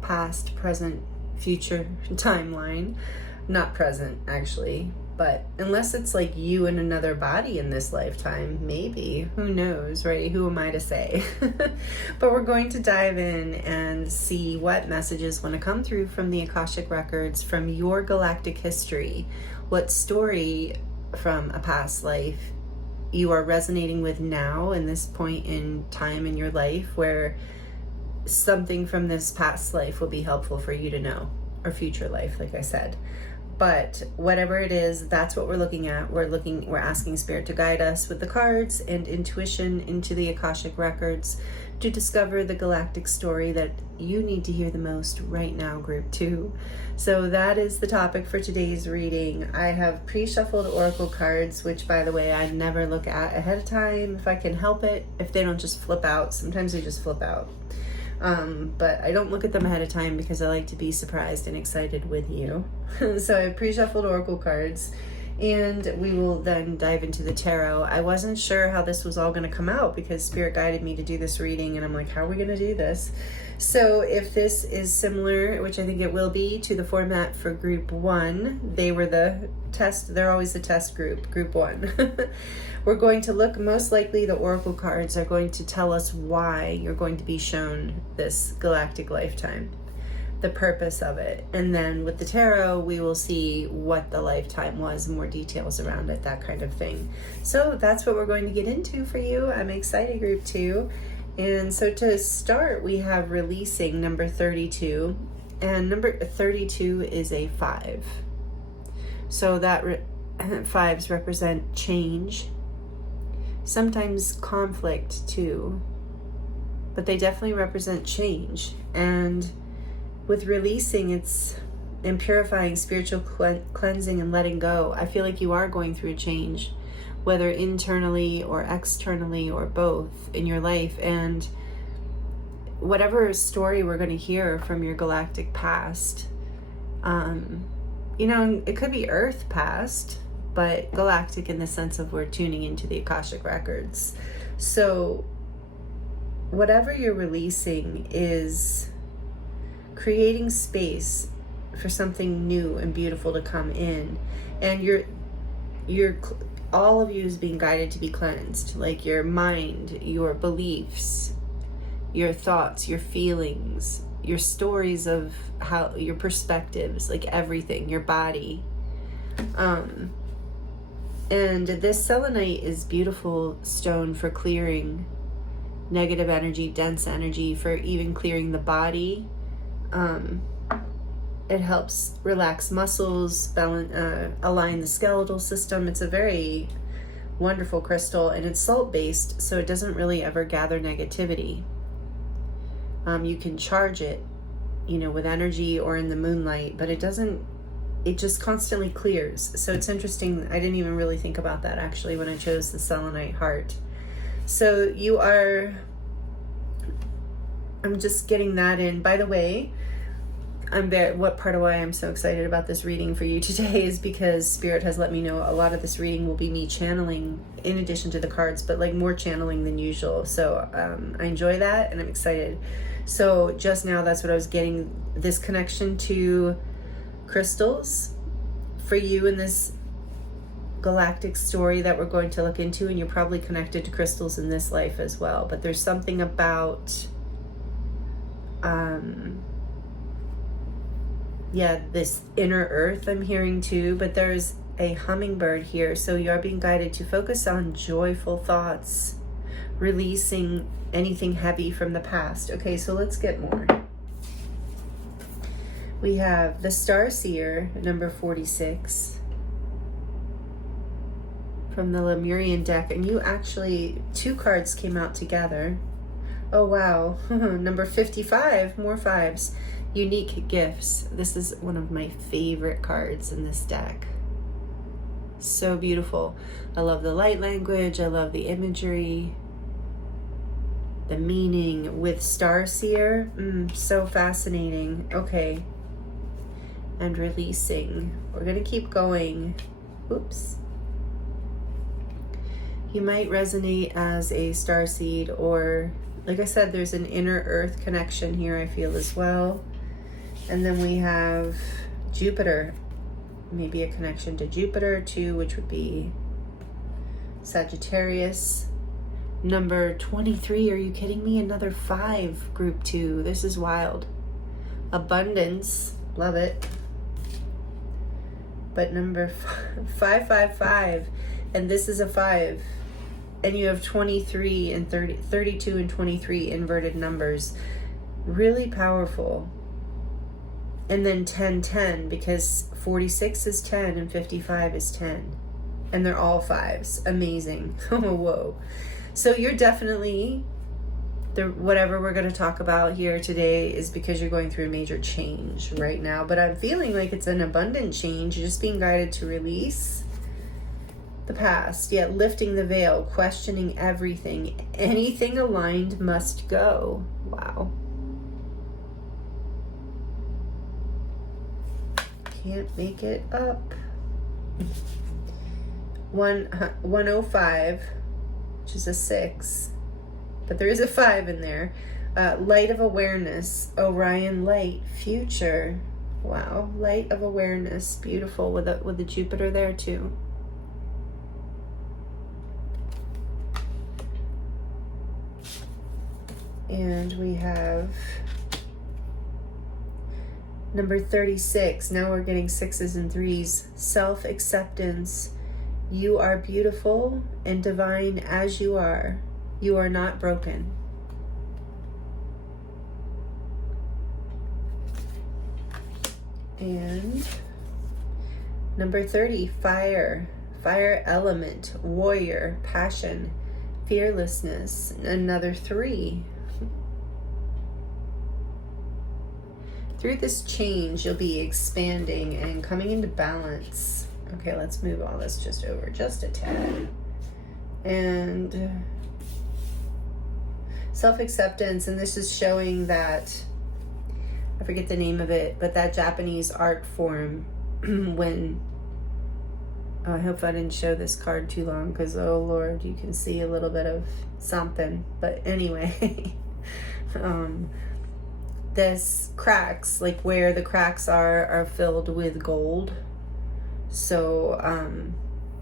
past, present, future timeline, not present actually, but unless it's like you in another body in this lifetime, maybe, who knows, right? Who am I to say? But we're going to dive in and see what messages want to come through from the Akashic Records, from your galactic history. What story from a past life you are resonating with now in this point in time in your life, where something from this past life will be helpful for you to know, or future life, like I said. But whatever it is, that's what we're looking at. We're asking Spirit to guide us with the cards and intuition into the Akashic Records to discover the galactic story that you need to hear the most right now, group 2. So that is the topic for today's reading. I have pre-shuffled oracle cards, which, by the way, I never look at ahead of time if I can help it, if they don't just flip out. Sometimes they just flip out. But I don't look at them ahead of time because I like to be surprised and excited with you. So I have pre-shuffled oracle cards, and we will then dive into the tarot. I wasn't sure how this was all going to come out because Spirit guided me to do this reading, and I'm like, how are we going to do this? So if this is similar, which I think it will be, to the format for group 1, they were the test, they're always the test group 1. We're going to look, most likely the oracle cards are going to tell us why you're going to be shown this galactic lifetime, the purpose of it. And then with the tarot, we will see what the lifetime was, more details around it, that kind of thing. So that's what we're going to get into for you. I'm excited, group 2. And so to start, we have releasing number 32. And number 32 is a 5. So that 5s represent change. Sometimes conflict too, but they definitely represent change. And with releasing, it's in purifying, spiritual cleansing, and letting go. I feel like you are going through a change, whether internally or externally or both in your life. And whatever story we're going to hear from your galactic past, you know, it could be Earth past, but galactic in the sense of we're tuning into the Akashic Records. So whatever you're releasing is creating space for something new and beautiful to come in. And you're all of you is being guided to be cleansed, like your mind, your beliefs, your thoughts, your feelings, your stories of how, your perspectives, like everything, your body. And this selenite is beautiful stone for clearing negative energy, dense energy, for even clearing the body. It helps relax muscles, balance, align the skeletal system. It's a very wonderful crystal, and it's salt-based, so it doesn't really ever gather negativity. You can charge it, you know, with energy or in the moonlight, but it doesn't, it just constantly clears. So it's interesting. I didn't even really think about that actually when I chose the selenite heart. So you are, I'm just getting that in. By the way, what part of why I'm so excited about this reading for you today is because Spirit has let me know a lot of this reading will be me channeling in addition to the cards, but like more channeling than usual. So I enjoy that and I'm excited. So just now, that's what I was getting, this connection to crystals for you in this galactic story that we're going to look into. And you're probably connected to crystals in this life as well. But there's something about this inner earth I'm hearing too, but there's a hummingbird here. So you are being guided to focus on joyful thoughts, releasing anything heavy from the past. Okay, so let's get more. We have the Starseer, number 46, from the Lemurian deck, and you actually, 2 cards came out together. Oh wow, number 55, more 5s. Unique gifts. This is one of my favorite cards in this deck. So beautiful. I love the light language. I love the imagery, the meaning with Starseer. So fascinating. Okay. And releasing. We're going to keep going. Oops. You might resonate as a starseed, or like I said, there's an inner earth connection here, I feel, as well. And then we have Jupiter, maybe a connection to Jupiter too, which would be Sagittarius. Number 23, are you kidding me? Another 5, group 2. This is wild. Abundance, love it. But number 555, and this is a 5. and you have 23 and 32 and 23 inverted numbers. Really powerful. And then 10, because 46 is 10 and 55 is 10. And they're all fives. Amazing. Whoa. So you're definitely, whatever we're going to talk about here today is because you're going through a major change right now. But I'm feeling like it's an abundant change. You're just being guided to release the past, yet lifting the veil, questioning everything. Anything aligned must go. Wow. Can't make it up. 105, which is a 6, but there is a 5 in there. Light of awareness, Orion light, future. Wow, light of awareness, beautiful, with a Jupiter there too. And we have number 36. Now we're getting 6s and 3s. Self-acceptance. You are beautiful and divine as you are. You are not broken. And number 30, fire. Fire element, warrior, passion, fearlessness. Another 3. Through this change, you'll be expanding and coming into balance. Okay, let's move all this just over just a tad. And self-acceptance, and this is showing that, I forget the name of it, but that Japanese art form when, oh, I hope I didn't show this card too long because, oh Lord, you can see a little bit of something. But anyway, this cracks, like where the cracks are filled with gold. So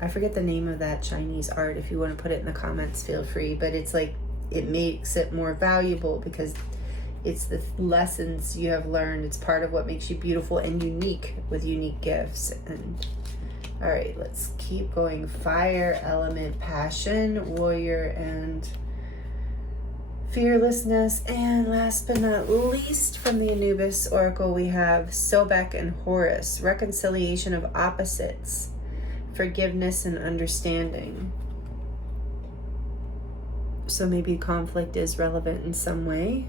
I forget the name of that Chinese art. If you want to put it in the comments, feel free. But it's like, it makes it more valuable because it's the lessons you have learned. It's part of what makes you beautiful and unique with unique gifts. And all right, let's keep going. Fire element, passion, warrior, and fearlessness. And last but not least, from the Anubis Oracle, we have Sobek and Horus, reconciliation of opposites, forgiveness and understanding. So maybe conflict is relevant in some way.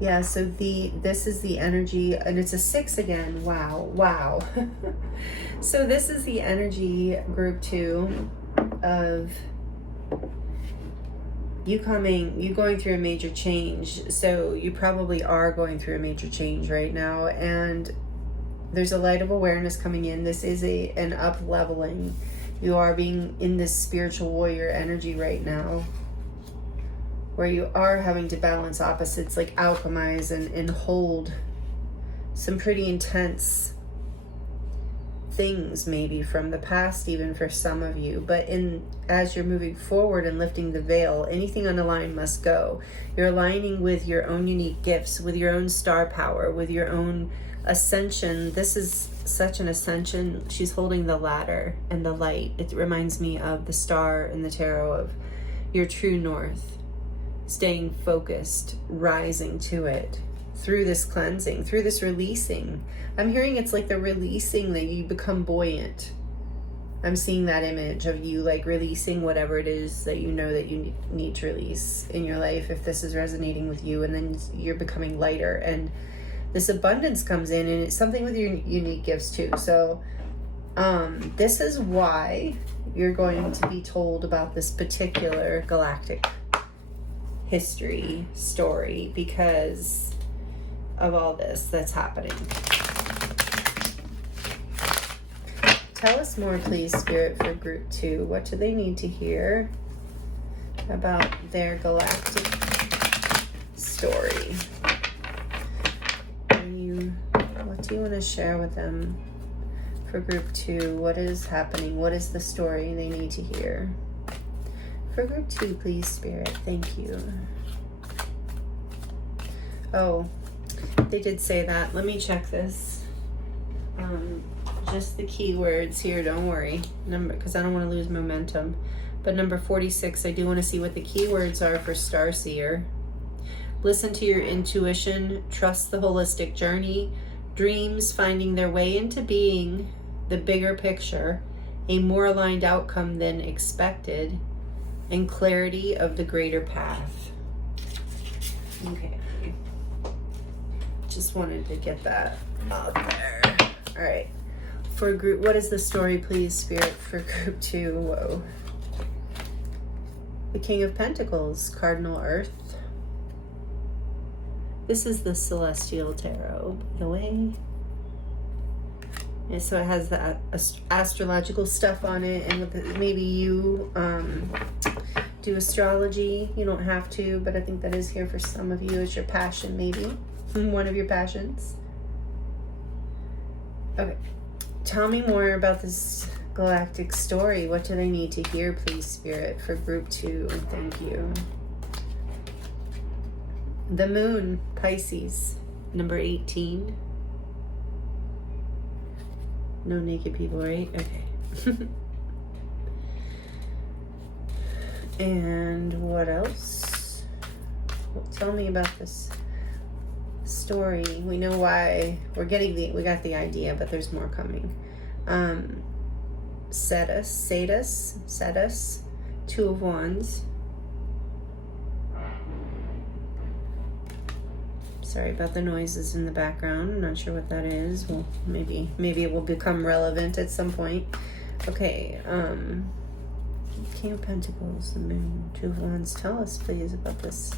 Yeah, so this is the energy, and it's a 6 again. Wow. So this is the energy, group 2, of you going through a major change. So you probably are going through a major change right now, and there's a light of awareness coming in. This is an up leveling. You are being in this spiritual warrior energy right now, where you are having to balance opposites, like alchemize and hold some pretty intense things maybe from the past, even for some of you. But as you're moving forward and lifting the veil, anything unaligned must go. You're aligning with your own unique gifts, with your own star power, with your own ascension. This is such an ascension. She's holding the ladder and the light. It reminds me of the star in the tarot of your true north, staying focused, rising to it through this cleansing, through this releasing. I'm hearing it's like the releasing that you become buoyant. I'm seeing that image of you like releasing whatever it is that you know that you need to release in your life, if this is resonating with you, and then you're becoming lighter, and this abundance comes in, and it's something with your unique gifts too. So this is why you're going to be told about this particular galactic history story, because of all this that's happening. Tell us more, please, Spirit, for group 2. What do they need to hear about their galactic story? What do you want to share with them for group 2? What is happening? What is the story they need to hear? For group 2, please, Spirit. Thank you. Oh, they did say that. Let me check this. just the keywords here, don't worry. Because I don't want to lose momentum. But number 46, I do want to see what the keywords are for Starseer. Listen to your intuition, trust the holistic journey, dreams finding their way into being, the bigger picture, a more aligned outcome than expected, and clarity of the greater path. Okay. Just wanted to get that out there. All right. For group, what is the story, please, Spirit, for group 2? Whoa. The King of Pentacles, Cardinal Earth. This is the Celestial Tarot, by the way. And so it has the astrological stuff on it, and with it, maybe you do astrology. You don't have to, but I think that is here for some of you as your passion, maybe. One of your passions. Okay. Tell me more about this galactic story. What do they need to hear, please, Spirit, for group 2? Thank you. The Moon, Pisces, number 18. No naked people, right? Okay. And what else? Well, tell me about this story. We know why we got the idea, but there's more coming. Cetus, Two of Wands. Sorry about the noises in the background. I'm not sure what that is. Well, maybe it will become relevant at some point. Okay, King of Pentacles, the Moon, Two of Wands. Tell us, please, about this.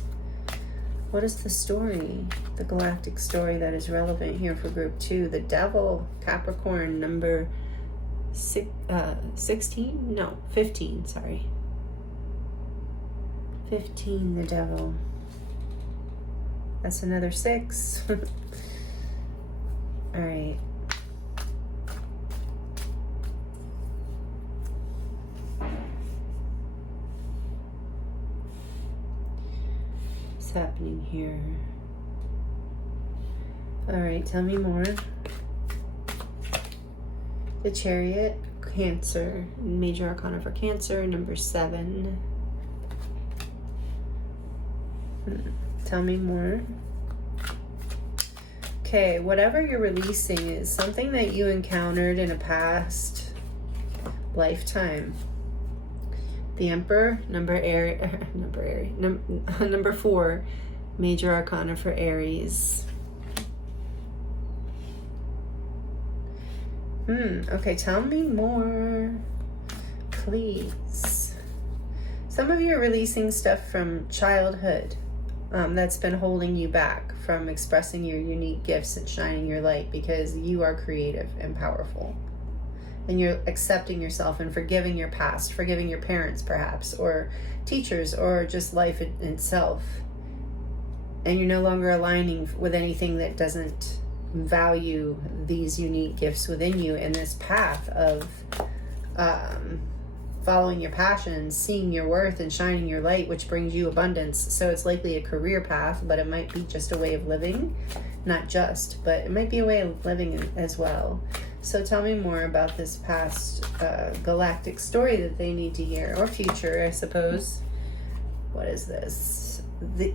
What is the story, the galactic story that is relevant here for group 2? The Devil, Capricorn, number 16? No, 15, sorry. 15, the Devil. That's another 6. All right. What's happening here? All right, tell me more. The Chariot, Cancer, Major Arcana for Cancer, number 7. Tell me more. Okay, whatever you're releasing is something that you encountered in a past lifetime. The Emperor, number 4, Major Arcana for Aries. Okay, tell me more, please. Some of you are releasing stuff from childhood that's been holding you back from expressing your unique gifts and shining your light, because you are creative and powerful. And you're accepting yourself and forgiving your past, forgiving your parents perhaps, or teachers, or just life itself. And you're no longer aligning with anything that doesn't value these unique gifts within you, in this path of following your passions, seeing your worth, and shining your light, which brings you abundance. So it's likely a career path, but it might be just a way of living. Not just, but it might be a way of living as well. So tell me more about this past galactic story that they need to hear, or future, I suppose. What is this? The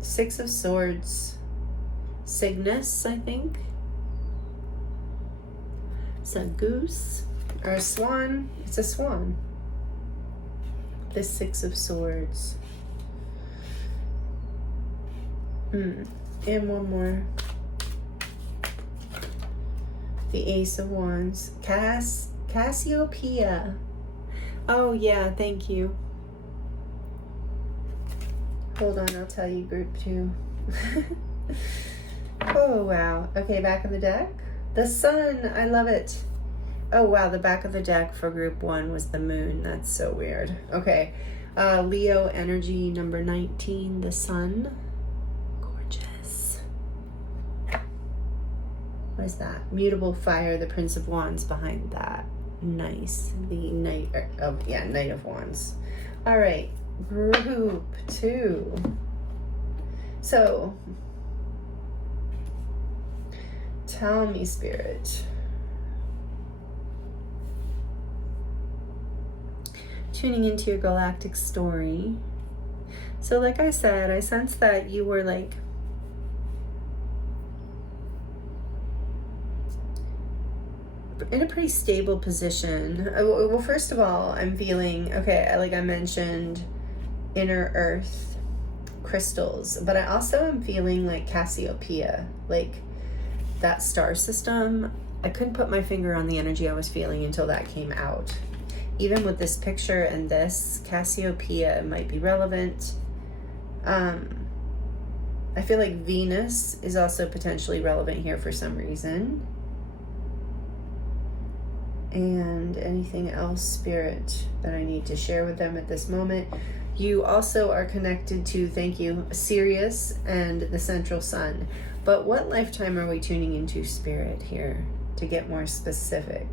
6 of Swords. Cygnus, I think. It's a goose or a swan. It's a swan. The 6 of Swords. And one more. The Ace of Wands. Cassiopeia. Oh yeah, thank you. Hold on, I'll tell you group 2. Oh wow. Okay, back of the deck. The Sun. I love it. Oh wow, the back of the deck for group 1 was the Moon. That's so weird. Okay. Leo energy, number 19, the Sun. Gorgeous. What is that? Mutable fire, the Prince of Wands behind that. Nice. The Knight of Knight of Wands. All right. Group 2. So tell me, Spirit, tuning into your galactic story. So like I said, I sense that you were like in a pretty stable position. Well, first of all, I'm feeling, okay, like I mentioned, inner earth crystals, but I also am feeling like Cassiopeia, like that star system. I couldn't put my finger on the energy I was feeling until that came out. Even with this picture and this, Cassiopeia might be relevant. I feel like Venus is also potentially relevant here for some reason. And anything else, Spirit, that I need to share with them at this moment. You also are connected to, thank you, Sirius and the central sun. But what lifetime are we tuning into, Spirit, here to get more specific?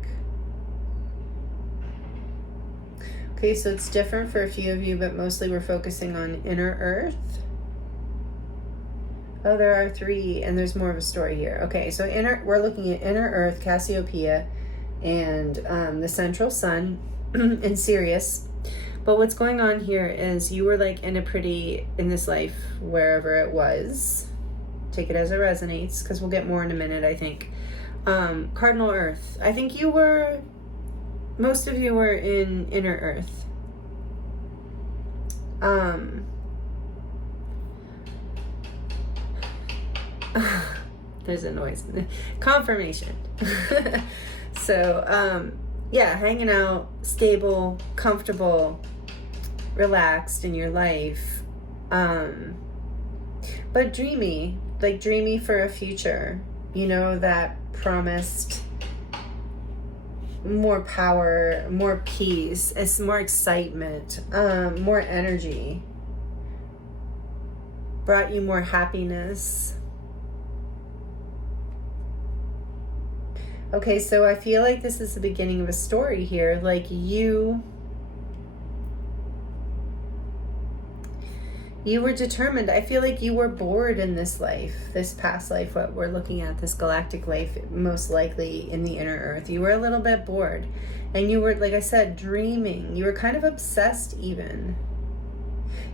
Okay, so it's different for a few of you, but mostly we're focusing on inner earth. Oh, there are 3, and there's more of a story here. Okay, so we're looking at inner earth, Cassiopeia, and the central sun in Sirius. But what's going on here is you were like in this life, wherever it was. Take it as it resonates, because we'll get more in a minute, I think. Cardinal earth. I think most of you were in inner earth. There's a noise. Confirmation. So, yeah, hanging out, stable, comfortable, relaxed in your life. But dreamy, like dreamy for a future, that promised more power, more peace, it's more excitement, more energy, brought you more happiness. Okay, so I feel like this is the beginning of a story here. Like you were determined. I feel like you were bored in this life, this past life, what we're looking at, this galactic life, most likely in the inner earth. You were a little bit bored. And you were, like I said, dreaming. You were kind of obsessed even.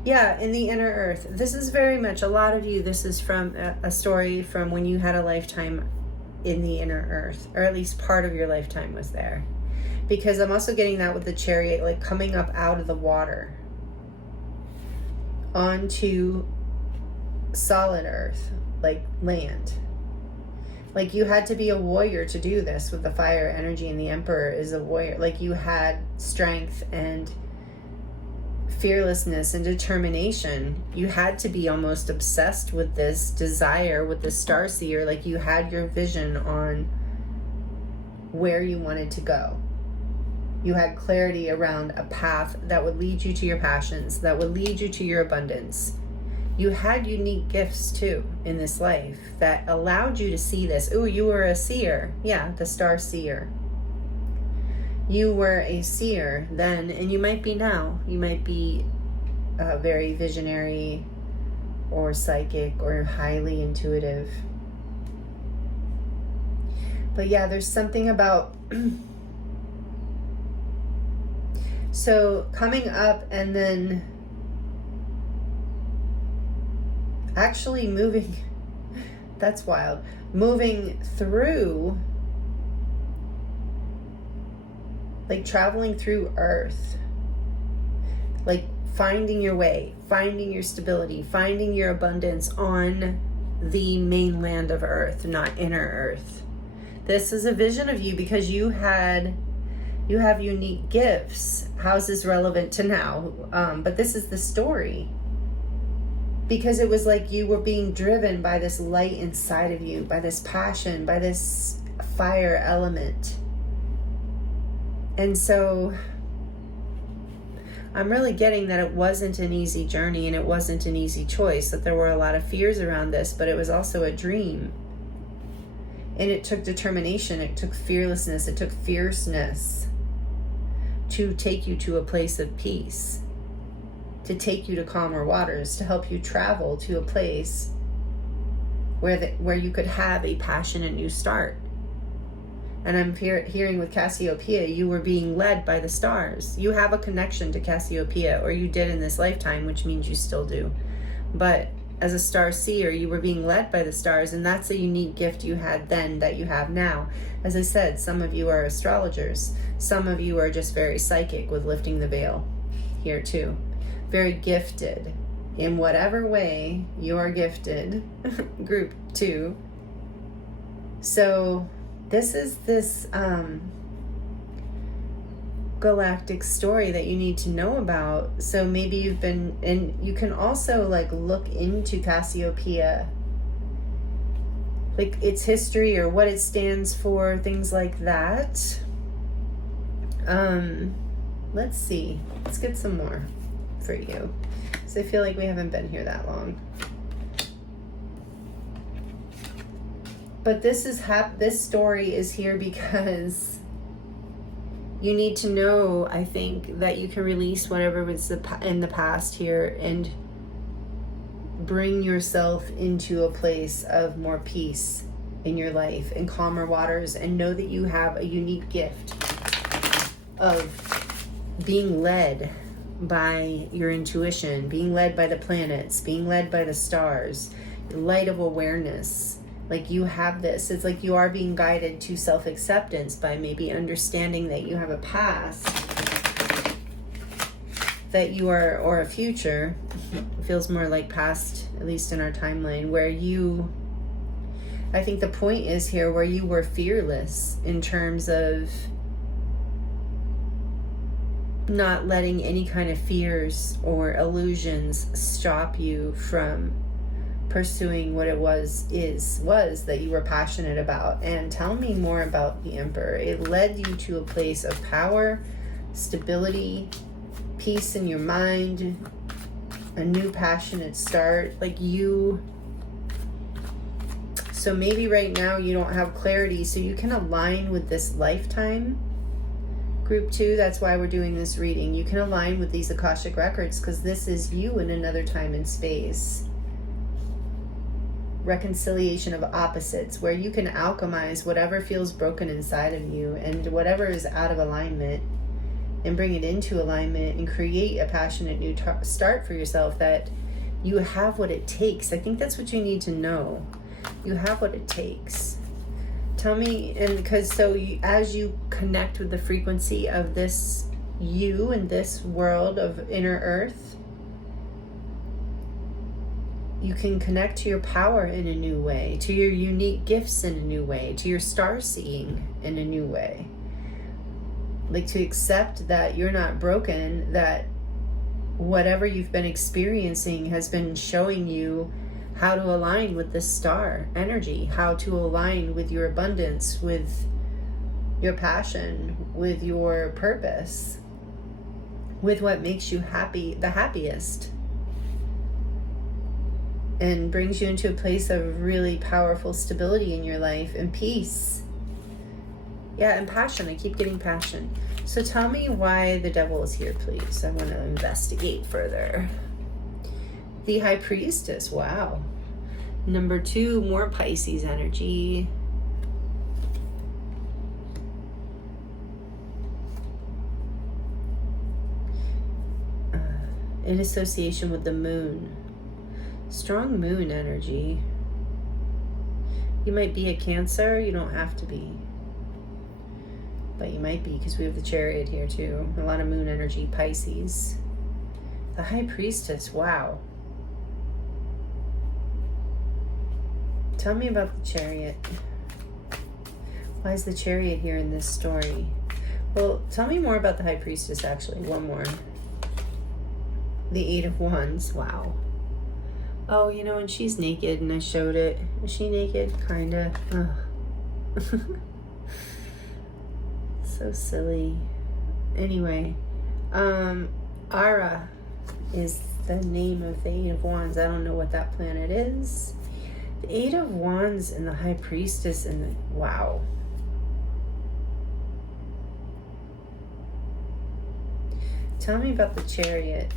Yeah, in the inner earth. This is very much, a lot of you, this is from a story from when you had a lifetime in the inner earth, or at least part of your lifetime was there. Because I'm also getting that with the chariot, like coming up out of the water onto solid earth, like land. Like you had to be a warrior to do this with the fire energy, and the emperor is a warrior. Like you had strength and fearlessness and determination. You had to be almost obsessed with this desire, with the starseer. Like you had your vision on where you wanted to go. You had clarity around a path that would lead you to your passions, that would lead you to your abundance. You had unique gifts too in this life that allowed you to see this. Ooh, you were a seer. Yeah, the star seer. You were a seer then, and you might be now. You might be very visionary or psychic or highly intuitive. But yeah, there's something about so coming up and then actually moving, that's wild, moving through, like traveling through Earth, like finding your way, finding your stability, finding your abundance on the mainland of Earth, not inner Earth. This is a vision of you because you have unique gifts. How's this relevant to now? But this is the story. Because it was like you were being driven by this light inside of you, by this passion, by this fire element. And so I'm really getting that it wasn't an easy journey and it wasn't an easy choice, that there were a lot of fears around this, but it was also a dream. And it took determination, it took fearlessness, it took fierceness to take you to a place of peace, to take you to calmer waters, to help you travel to a place where you could have a passionate new start. And I'm hearing with Cassiopeia, you were being led by the stars. You have a connection to Cassiopeia, or you did in this lifetime, which means you still do. But as a star seer, you were being led by the stars, and that's a unique gift you had then that you have now. As I said, some of you are astrologers. Some of you are just very psychic with lifting the veil here too. Very gifted. In whatever way you are gifted, group 2. So this is this galactic story that you need to know about. So maybe you've been, and you can also like look into Cassiopeia, like its history or what it stands for, things like that. Let's see, let's get some more for you, so I feel like we haven't been here that long. But this is this story is here because you need to know, I think, that you can release whatever was in the past here and bring yourself into a place of more peace in your life and calmer waters, and know that you have a unique gift of being led by your intuition, being led by the planets, being led by the stars, light of awareness. Like you have this, it's like you are being guided to self-acceptance by maybe understanding that you have a past that you are, or a future, it feels more like past, at least in our timeline, where you, I think the point is here where you were fearless in terms of not letting any kind of fears or illusions stop you from pursuing what it was that you were passionate about. And tell me more about the Emperor. It led you to a place of power, stability, peace in your mind, a new passionate start. Like you, so maybe right now you don't have clarity, so you can align with this lifetime. Group 2, that's why we're doing this reading. You can align with these Akashic Records because this is you in another time and space. Reconciliation of opposites, where you can alchemize whatever feels broken inside of you and whatever is out of alignment and bring it into alignment and create a passionate new start for yourself, that you have what it takes. I think that's what you need to know. You have what it takes. Tell me, and because so you, as you connect with the frequency of this you and this world of inner earth, you can connect to your power in a new way, to your unique gifts in a new way, to your star seeing in a new way. Like to accept that you're not broken, that whatever you've been experiencing has been showing you how to align with this star energy, how to align with your abundance, with your passion, with your purpose, with what makes you happy, the happiest, and brings you into a place of really powerful stability in your life and peace. Yeah, and passion. I keep getting passion. So tell me why the devil is here, please. I want to investigate further. The High Priestess, wow. Number 2, more Pisces energy. In association with the moon. Strong moon energy. You might be a Cancer, you don't have to be. But you might be, because we have the Chariot here too. A lot of moon energy, Pisces. The High Priestess, wow. Tell me about the Chariot. Why is the Chariot here in this story? Well, tell me more about the High Priestess, actually. One more. The Eight of Wands, wow. Oh, you know, and she's naked, and I showed it. Is she naked? Kinda. So silly. Anyway, Ara is the name of the Eight of Wands. I don't know what that planet is. The Eight of Wands and the High Priestess and the... Wow. Tell me about the Chariot,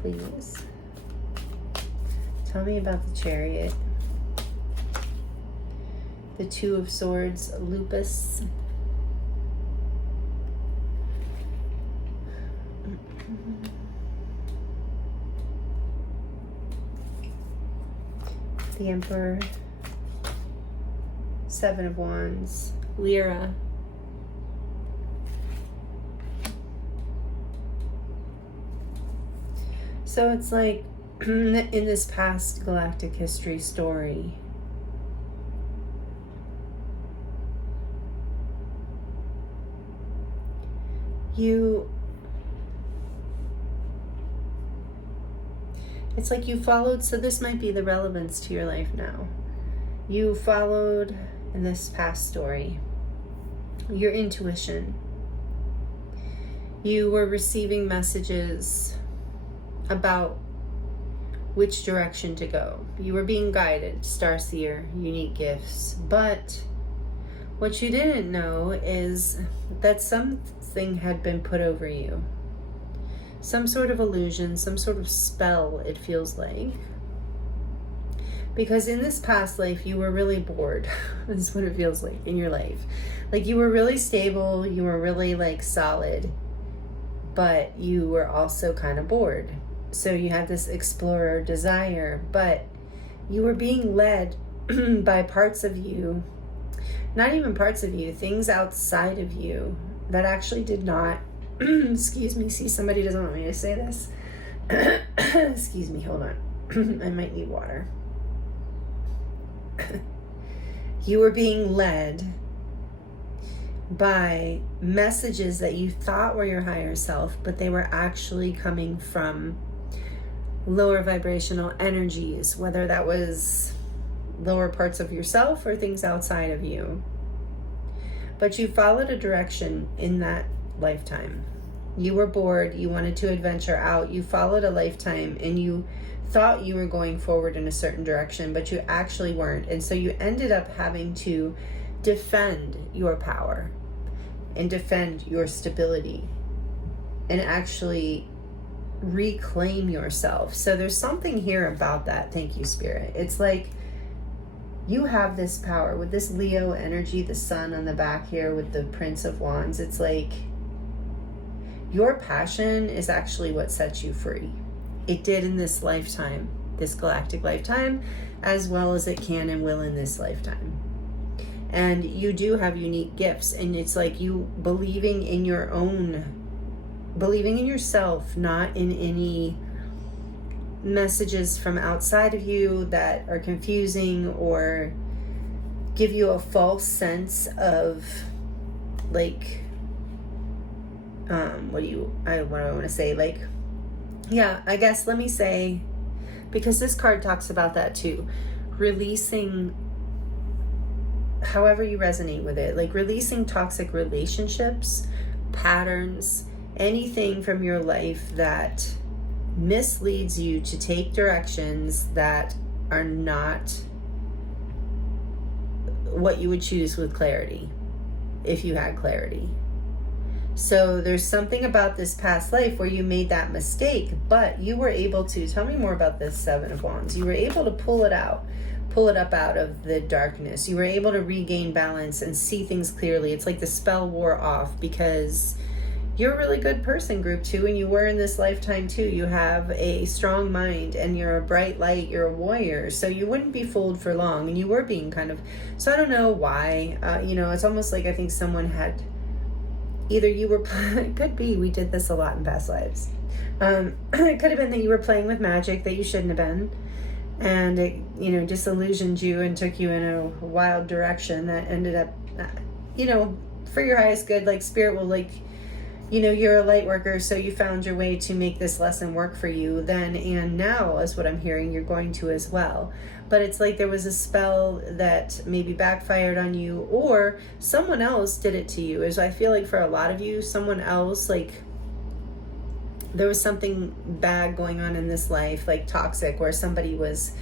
please. Tell me about the Chariot. The Two of Swords, lupus. The Emperor, Seven of Wands, Lyra. So it's like in this past galactic history story, it's like you followed, so this might be the relevance to your life now. You followed, in this past story, your intuition. You were receiving messages about which direction to go. You were being guided, starseer, unique gifts. But what you didn't know is that something had been put over you. Some sort of illusion, some sort of spell, it feels like. Because in this past life, you were really bored. That's what it feels like in your life. Like you were really stable, you were really like solid, but you were also kind of bored. So you had this explorer desire, but you were being led by parts of you, not even parts of you, things outside of you that actually did not excuse me, see, somebody doesn't want me to say this. Excuse me, hold on. I might need water. You were being led by messages that you thought were your higher self, but they were actually coming from lower vibrational energies, whether that was lower parts of yourself or things outside of you. But you followed a direction in that lifetime. You were bored, you wanted to adventure out, you followed a lifetime, and you thought you were going forward in a certain direction, but you actually weren't. And so you ended up having to defend your power and defend your stability and actually reclaim yourself. So there's something here about that. Thank you, Spirit. It's like you have this power with this Leo energy, the sun on the back here with the Prince of Wands. It's like your passion is actually what sets you free. It did in this lifetime, this galactic lifetime, as well as it can and will in this lifetime. And you do have unique gifts, and it's like you believing in your own, believing in yourself, not in any messages from outside of you that are confusing or give you a false sense of like what do I want to say, like, yeah, I guess let me say, because this card talks about that too, releasing, however you resonate with it, like releasing toxic relationships, patterns, anything from your life that misleads you to take directions that are not what you would choose with clarity if you had clarity. So there's something about this past life where you made that mistake, but you were able to, tell me more about this Seven of Wands. You were able to pull it up out of the darkness. You were able to regain balance and see things clearly. It's like the spell wore off because you're a really good person, group 2, and you were in this lifetime too. You have a strong mind and you're a bright light, you're a warrior, so you wouldn't be fooled for long, and you were being kind of, so I don't know why, it's almost like I think someone had, either you were, it could be, we did this a lot in past lives. It could have been that you were playing with magic that you shouldn't have been, and it, disillusioned you and took you in a wild direction that ended up, for your highest good, like spirit will like, you're a light worker, so you found your way to make this lesson work for you then and now, is what I'm hearing, you're going to as well. But it's like there was a spell that maybe backfired on you, or someone else did it to you. As I feel like for a lot of you, someone else, like there was something bad going on in this life, like toxic, where somebody was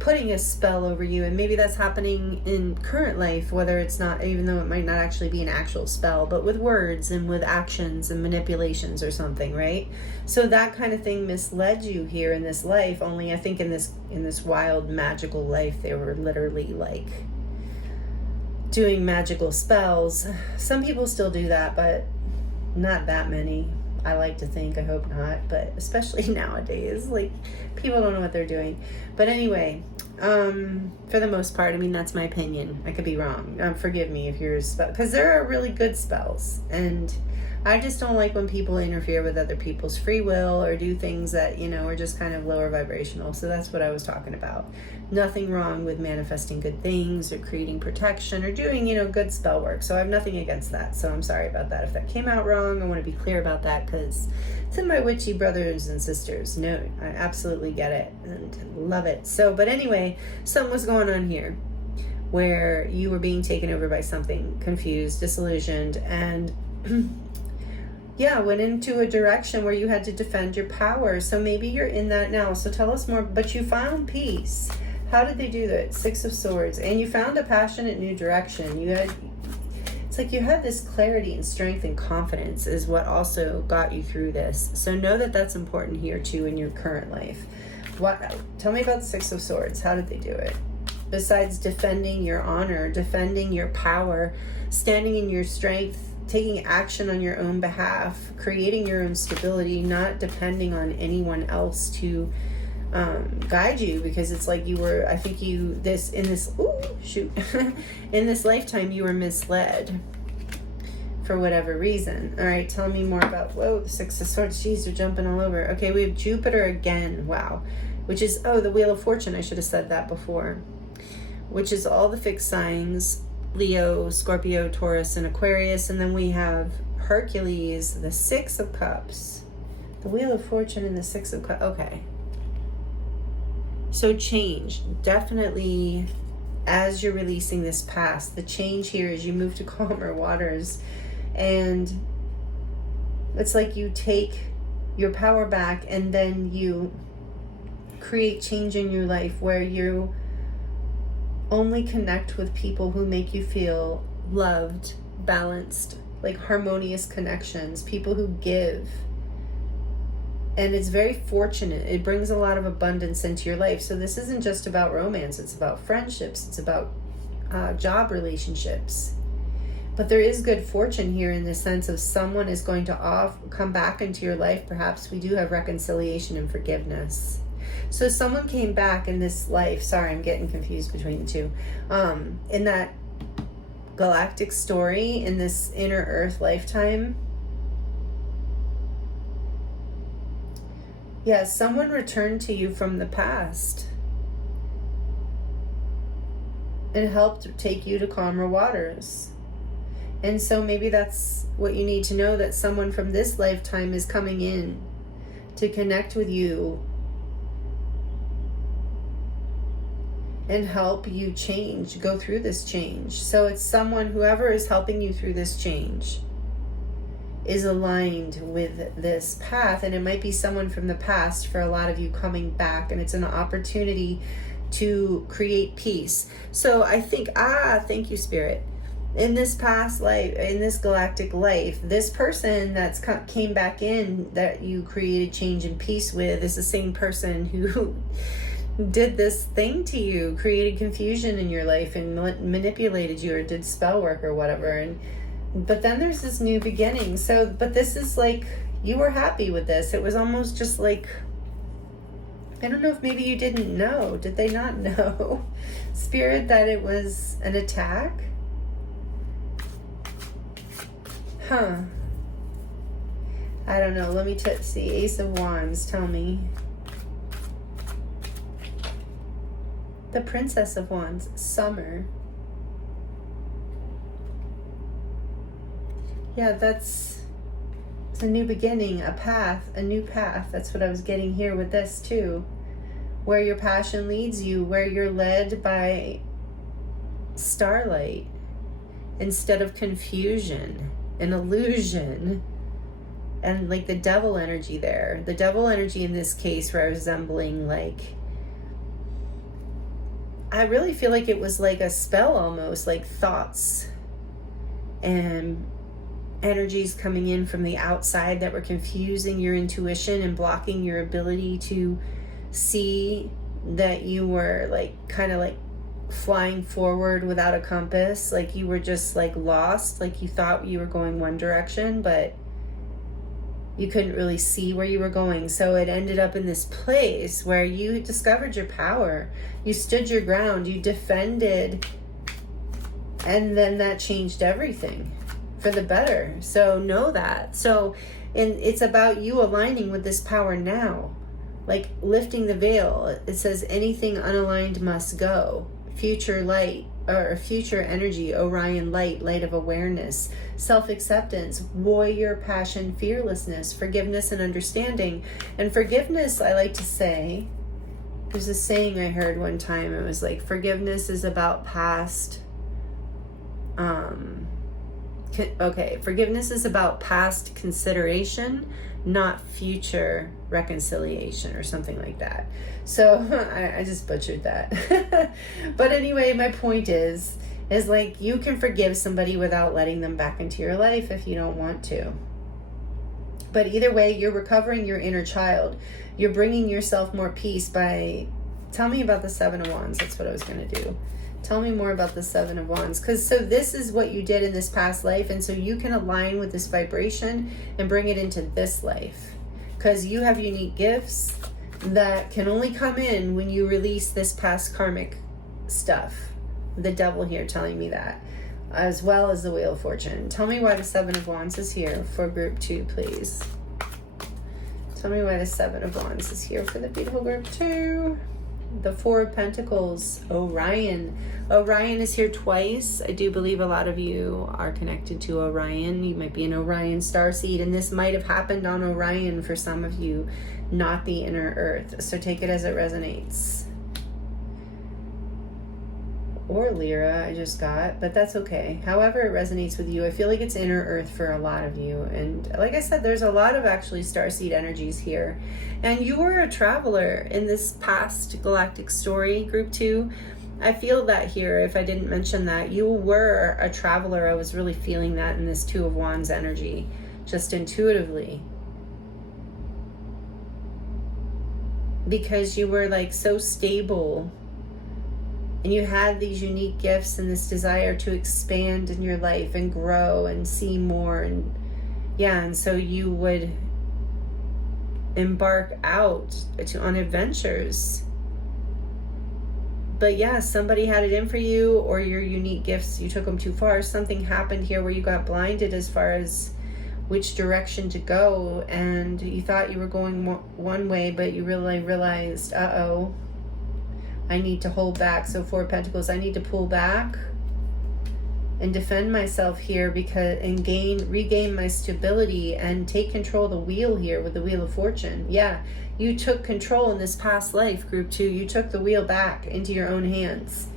putting a spell over you, and maybe that's happening in current life, whether it's not, even though it might not actually be an actual spell, but with words and with actions and manipulations or something, right? So that kind of thing misled you here in this life. Only I think in this wild magical life, they were literally like doing magical spells. Some people still do that, but not that many. I like to think, I hope not, but especially nowadays, like, people don't know what they're doing. But anyway, for the most part, I mean, that's my opinion. I could be wrong. Forgive me if you're because there are really good spells, and I just don't like when people interfere with other people's free will or do things that, you know, are just kind of lower vibrational. So that's what I was talking about. Nothing wrong with manifesting good things or creating protection or doing, you know, good spell work. So I have nothing against that. So I'm sorry about that. If that came out wrong, I want to be clear about that, because to my witchy brothers and sisters, no, I absolutely get it and love it. So, but anyway, something was going on here where you were being taken over by something, confused, disillusioned, and yeah, went into a direction where you had to defend your power. So maybe you're in that now. So tell us more. But you found peace. How did they do that? 6 of Swords. And you found a passionate new direction. It's like you had this clarity and strength and confidence is what also got you through this. So know that that's important here too in your current life. Tell me about the 6 of Swords. How did they do it? Besides defending your honor, defending your power, standing in your strength, taking action on your own behalf, creating your own stability, not depending on anyone else to guide you, because it's like you were, I think in this lifetime you were misled for whatever reason. All right, tell me more about, the 6 of Swords. Jeez, they're jumping all over. Okay, we have Jupiter again. Wow. Which is, the Wheel of Fortune. I should have said that before. Which is all the fixed signs, Leo, Scorpio, Taurus, and Aquarius. And then we have Hercules, the 6 of Cups, the Wheel of Fortune, and the 6 of Cups. Okay. So change. Definitely, as you're releasing this past, the change here is you move to calmer waters. And it's like you take your power back and then you create change in your life where you only connect with people who make you feel loved, balanced, like harmonious connections, people who give. And it's very fortunate. It brings a lot of abundance into your life. So this isn't just about romance. It's about friendships. It's about job relationships. But there is good fortune here in the sense of someone is going to come back into your life. Perhaps we do have reconciliation and forgiveness. So someone came back in this life. Sorry, I'm getting confused between the two. In that galactic story, in this inner earth lifetime, yeah, someone returned to you from the past and helped take you to calmer waters. And so maybe that's what you need to know, that someone from this lifetime is coming in to connect with you and help you change, go through this change. So it's someone, whoever is helping you through this change, is aligned with this path. And it might be someone from the past for a lot of you coming back, and it's an opportunity to create peace. So I think, thank you, Spirit. In this past life, in this galactic life, this person that's came back in that you created change and peace with is the same person who did this thing to you, created confusion in your life and manipulated you or did spell work or whatever. But then there's this new beginning. So, but this is like, you were happy with this. It was almost just like, I don't know if maybe you didn't know. Did they not know, Spirit, that it was an attack? Huh. I don't know. Let me see. Ace of Wands, tell me. The Princess of Wands, Summer. Yeah, it's a new beginning, a path, a new path. That's what I was getting here with this too. Where your passion leads you, where you're led by starlight instead of confusion and illusion and like the devil energy there. The devil energy in this case resembling like, I really feel like it was like a spell almost, like thoughts and energies coming in from the outside that were confusing your intuition and blocking your ability to see that you were like kind of like flying forward without a compass, like you were just like lost, like you thought you were going one direction, but you couldn't really see where you were going. So it ended up in this place where you discovered your power. You stood your ground, you defended, and then that changed everything for the better. So know that. So, and it's about you aligning with this power now, like lifting the veil. It says anything unaligned must go. Future light, or future energy, Orion light, light of awareness, self-acceptance, warrior passion, fearlessness, forgiveness and understanding. And forgiveness, I like to say, there's a saying I heard one time. It was like, forgiveness is about past, forgiveness is about past consideration, not future reconciliation, or something like that. So I just butchered that. But anyway, my point is like, you can forgive somebody without letting them back into your life if you don't want to. But either way, you're recovering your inner child. You're bringing yourself more peace by... Tell me about the Seven of Wands. That's what I was going to do. Tell me more about the Seven of Wands. Because so this is what you did in this past life. And so you can align with this vibration and bring it into this life. Because you have unique gifts that can only come in when you release this past karmic stuff. The devil here telling me that. As well as the Wheel of Fortune. Tell me why the Seven of Wands is here for group 2, please. Tell me why the Seven of Wands is here for the beautiful group 2. The Four of Pentacles, Orion. Orion is here twice. I do believe a lot of you are connected to Orion. You might be an Orion starseed, and this might have happened on Orion for some of you, not the inner earth. So take it as it resonates. Or Lyra, I just got, but that's okay. However it resonates with you, I feel like it's inner earth for a lot of you. And like I said, there's a lot of actually starseed energies here. And you were a traveler in this past galactic story, group 2. I feel that here, if I didn't mention that. You were a traveler. I was really feeling that in this Two of Wands energy, just intuitively. Because you were like so stable. And you had these unique gifts and this desire to expand in your life and grow and see more. And yeah, and so you would embark out on adventures. But yeah, somebody had it in for you, or your unique gifts, you took them too far. Something happened here where you got blinded as far as which direction to go. And you thought you were going one way, but you really realized, uh-oh, I need to hold back. So Four of Pentacles, I need to pull back and defend myself here, because and regain my stability and take control of the wheel here with the Wheel of Fortune. Yeah, you took control in this past life, group 2. You took the wheel back into your own hands.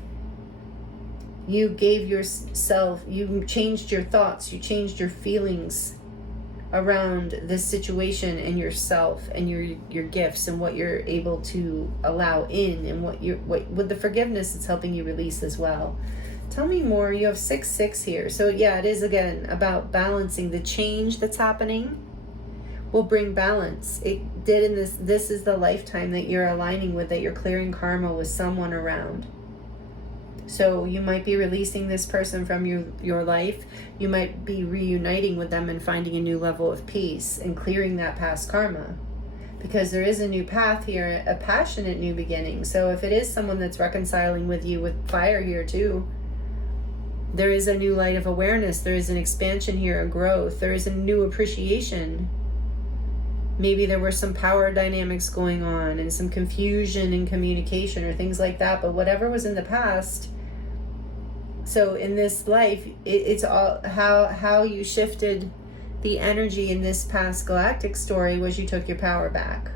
You gave yourself, you changed your thoughts, you changed your feelings around this situation and yourself and your gifts and what you're able to allow in, and what with the forgiveness it's helping you release as well. Tell me more. You have 6-6 here. So yeah, it is again about balancing. The change that's happening will bring balance. It did in this is the lifetime that you're aligning with, that you're clearing karma with someone around. So you might be releasing this person from your life. You might be reuniting with them and finding a new level of peace and clearing that past karma. Because there is a new path here, a passionate new beginning. So if it is someone that's reconciling with you, with fire here too, there is a new light of awareness. There is an expansion here, a growth. There is a new appreciation. Maybe there were some power dynamics going on and some confusion in communication or things like that. But whatever was in the past... So in this life, it's all how you shifted the energy in this past galactic story was you took your power back.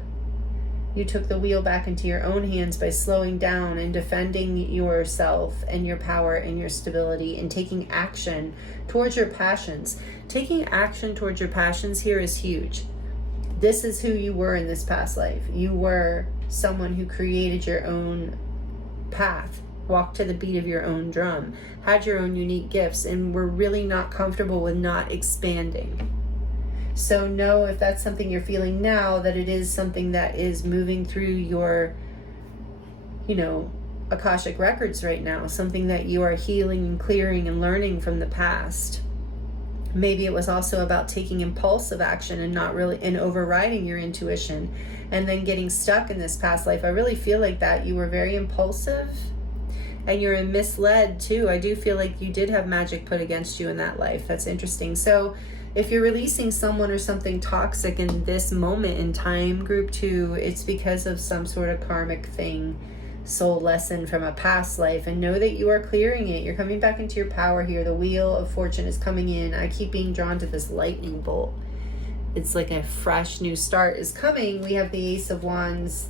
You took the wheel back into your own hands by slowing down and defending yourself and your power and your stability, and taking action towards your passions. Taking action towards your passions here is huge. This is who you were in this past life. You were someone who created your own path, walked to the beat of your own drum, had your own unique gifts, and were really not comfortable with not expanding. So know, if that's something you're feeling now, that it is something that is moving through your, Akashic Records right now, something that you are healing and clearing and learning from the past. Maybe it was also about taking impulsive action and not really, and overriding your intuition and then getting stuck in this past life. I really feel like that you were very impulsive and you're misled too. I do feel like you did have magic put against you in that life. That's interesting. So if you're releasing someone or something toxic in this moment in time, group 2, it's because of some sort of karmic thing, soul lesson from a past life, and know that you are clearing it. You're coming back into your power here. The wheel of fortune is coming in. I keep being drawn to this lightning bolt. It's like a fresh new start is coming. We have the Ace of Wands,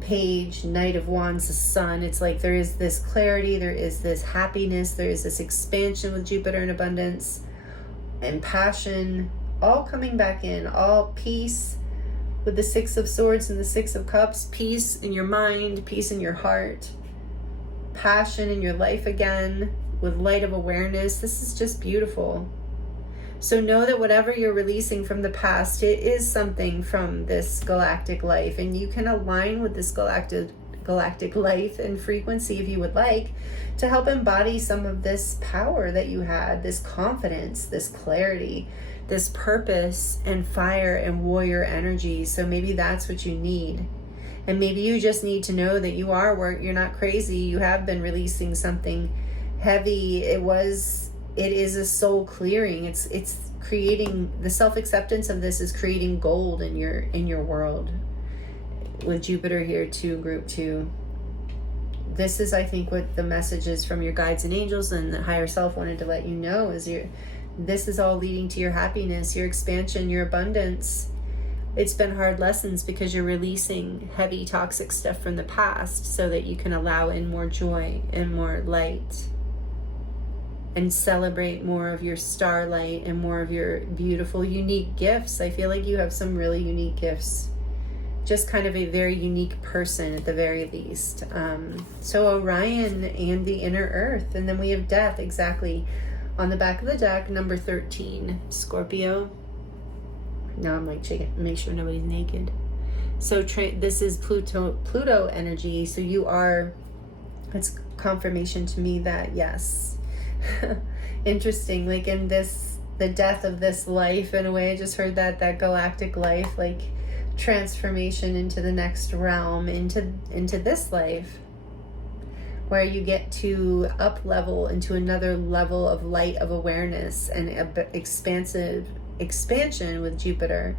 Page, Knight of Wands, the Sun. It's like there is this clarity, there is this happiness, there is this expansion with Jupiter and abundance and passion, all coming back in, all peace with the Six of Swords and the Six of Cups, peace in your mind, peace in your heart, passion in your life again with light of awareness. This is just beautiful. So know that whatever you're releasing from the past, it is something from this galactic life, and you can align with this galactic life and frequency if you would like to help embody some of this power that you had, this confidence, this clarity, this purpose and fire and warrior energy. So maybe that's what you need. And maybe you just need to know that you're not crazy. You have been releasing something heavy. It is a soul clearing. It's creating, the self-acceptance of this is creating gold in your world. With Jupiter here too, group 2. This is, I think, what the message is from your guides and angels and the higher self wanted to let you know is this is all leading to your happiness, your expansion, your abundance. It's been hard lessons because you're releasing heavy toxic stuff from the past so that you can allow in more joy and more light and celebrate more of your starlight and more of your beautiful, unique gifts. I feel like you have some really unique gifts. Just kind of a very unique person at the very least. So Orion and the inner earth. And then we have death, exactly. On the back of the deck, number 13, Scorpio. Now I'm like checking, make sure nobody's naked. So this is Pluto energy. So it's confirmation to me that yes. Interesting. Like in the death of this life, in a way, I just heard that galactic life, like transformation into the next realm, into this life, where you get to up level into another level of light of awareness and expansion with Jupiter,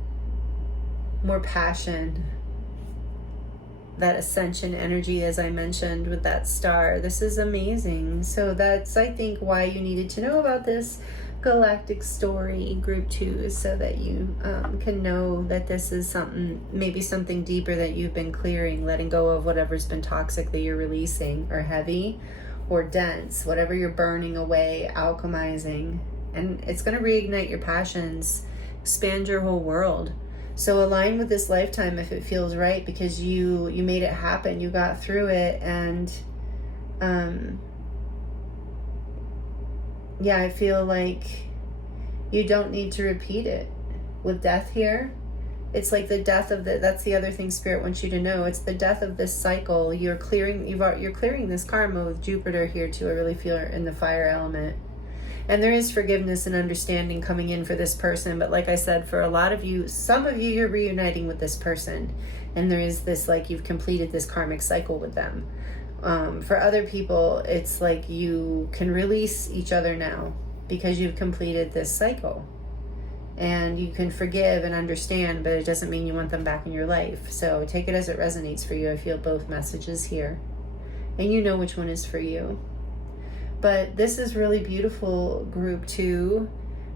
more passion, that ascension energy, as I mentioned, with that star. This is amazing. So that's, I think, why you needed to know about this galactic story, group 2, so that you can know that this is maybe something deeper that you've been clearing, letting go of whatever's been toxic that you're releasing, or heavy or dense, whatever you're burning away, alchemizing. And it's going to reignite your passions, expand your whole world. So align with this lifetime if it feels right, because you made it happen, you got through it, and yeah, I feel like you don't need to repeat it. With death here, it's like the death of that's the other thing Spirit wants you to know. It's the death of this cycle. You're clearing this karma with Jupiter here too. I really feel it in the fire element. And there is forgiveness and understanding coming in for this person. But like I said, for a lot of you, some of you, you're reuniting with this person. And there is this, like, you've completed this karmic cycle with them. For other people, it's like you can release each other now because you've completed this cycle. And you can forgive and understand, but it doesn't mean you want them back in your life. So take it as it resonates for you. I feel both messages here. And you know which one is for you. But this is really beautiful, group 2,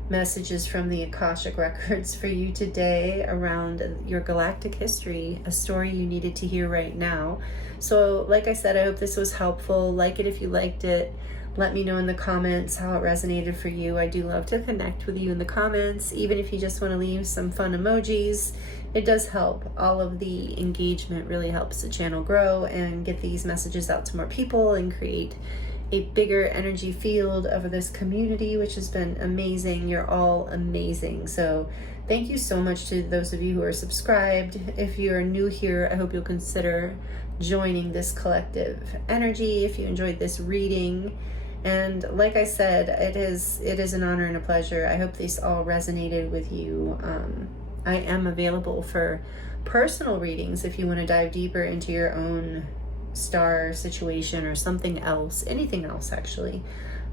messages from the Akashic Records for you today around your galactic history, a story you needed to hear right now. So like I said, I hope this was helpful. Like it if you liked it. Let me know in the comments how it resonated for you. I do love to connect with you in the comments, even if you just want to leave some fun emojis. It does help. All of the engagement really helps the channel grow and get these messages out to more people and create a bigger energy field over this community, which has been amazing. You're all amazing. So Thank you so much to those of you who are subscribed. If you're new here, I hope you'll consider joining this collective energy if you enjoyed this reading. And like I said, it is an honor and a pleasure. I hope these all resonated with you. I am available for personal readings if you want to dive deeper into your own star situation or something else, anything else actually.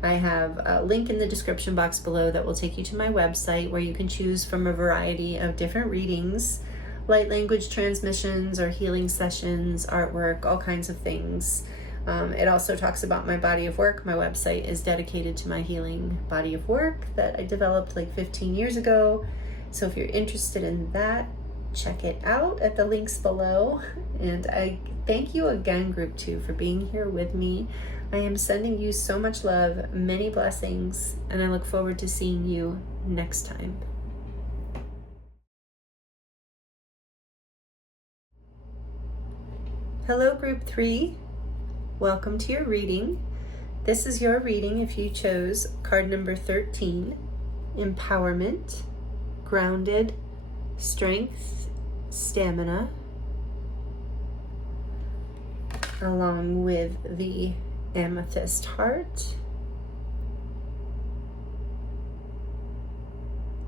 I have a link in the description box below that will take you to my website where you can choose from a variety of different readings, light language transmissions or healing sessions, artwork, all kinds of things. It also talks about my body of work. My website is dedicated to my healing body of work that I developed like 15 years ago. So if you're interested in that, check it out at the links below. And I thank you again, Group 2, for being here with me. I am sending you so much love, many blessings, and I look forward to seeing you next time. Hello, Group 3. Welcome to your reading. This is your reading if you chose card number 13, Empowerment, Grounded, Strength, Stamina, along with the Amethyst heart.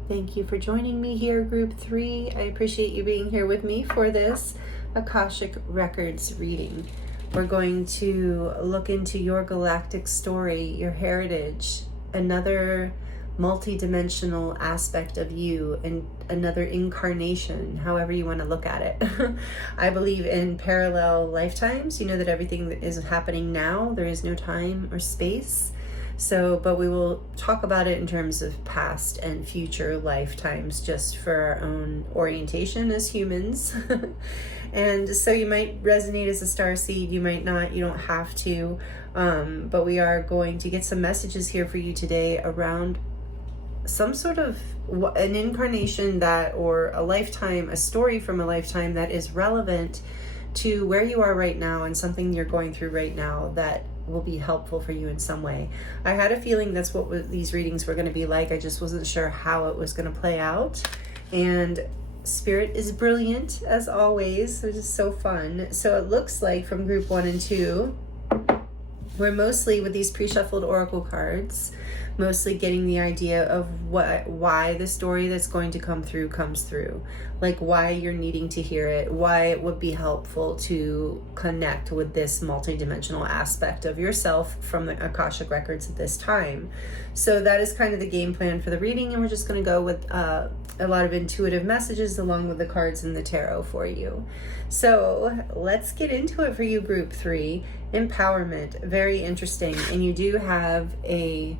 Thank you for joining me here, Group 3. I appreciate you being here with me for this Akashic Records reading. We're going to look into your galactic story, your heritage, another multidimensional aspect of you, and another incarnation, however you want to look at it. I believe in parallel lifetimes. You know that everything that is happening now, there is no time or space. So, but we will talk about it in terms of past and future lifetimes, just for our own orientation as humans. And so you might resonate as a starseed, you might not, you don't have to. But we are going to get some messages here for you today around some sort of an incarnation that, or a lifetime, a story from a lifetime that is relevant to where you are right now and something you're going through right now that will be helpful for you in some way. I had a feeling that's what these readings were going to be like. I just wasn't sure how it was going to play out. And Spirit is brilliant as always, which is so fun. So it looks like from Group 1 and 2, we're mostly with these pre-shuffled oracle cards, mostly getting the idea of why the story that's going to come through comes through, like why you're needing to hear it, why it would be helpful to connect with this multidimensional aspect of yourself from the Akashic Records at this time. So that is kind of the game plan for the reading, and we're just going to go with a lot of intuitive messages along with the cards and the tarot for you. So let's get into it for you, Group 3. Empowerment, very interesting. And you do have a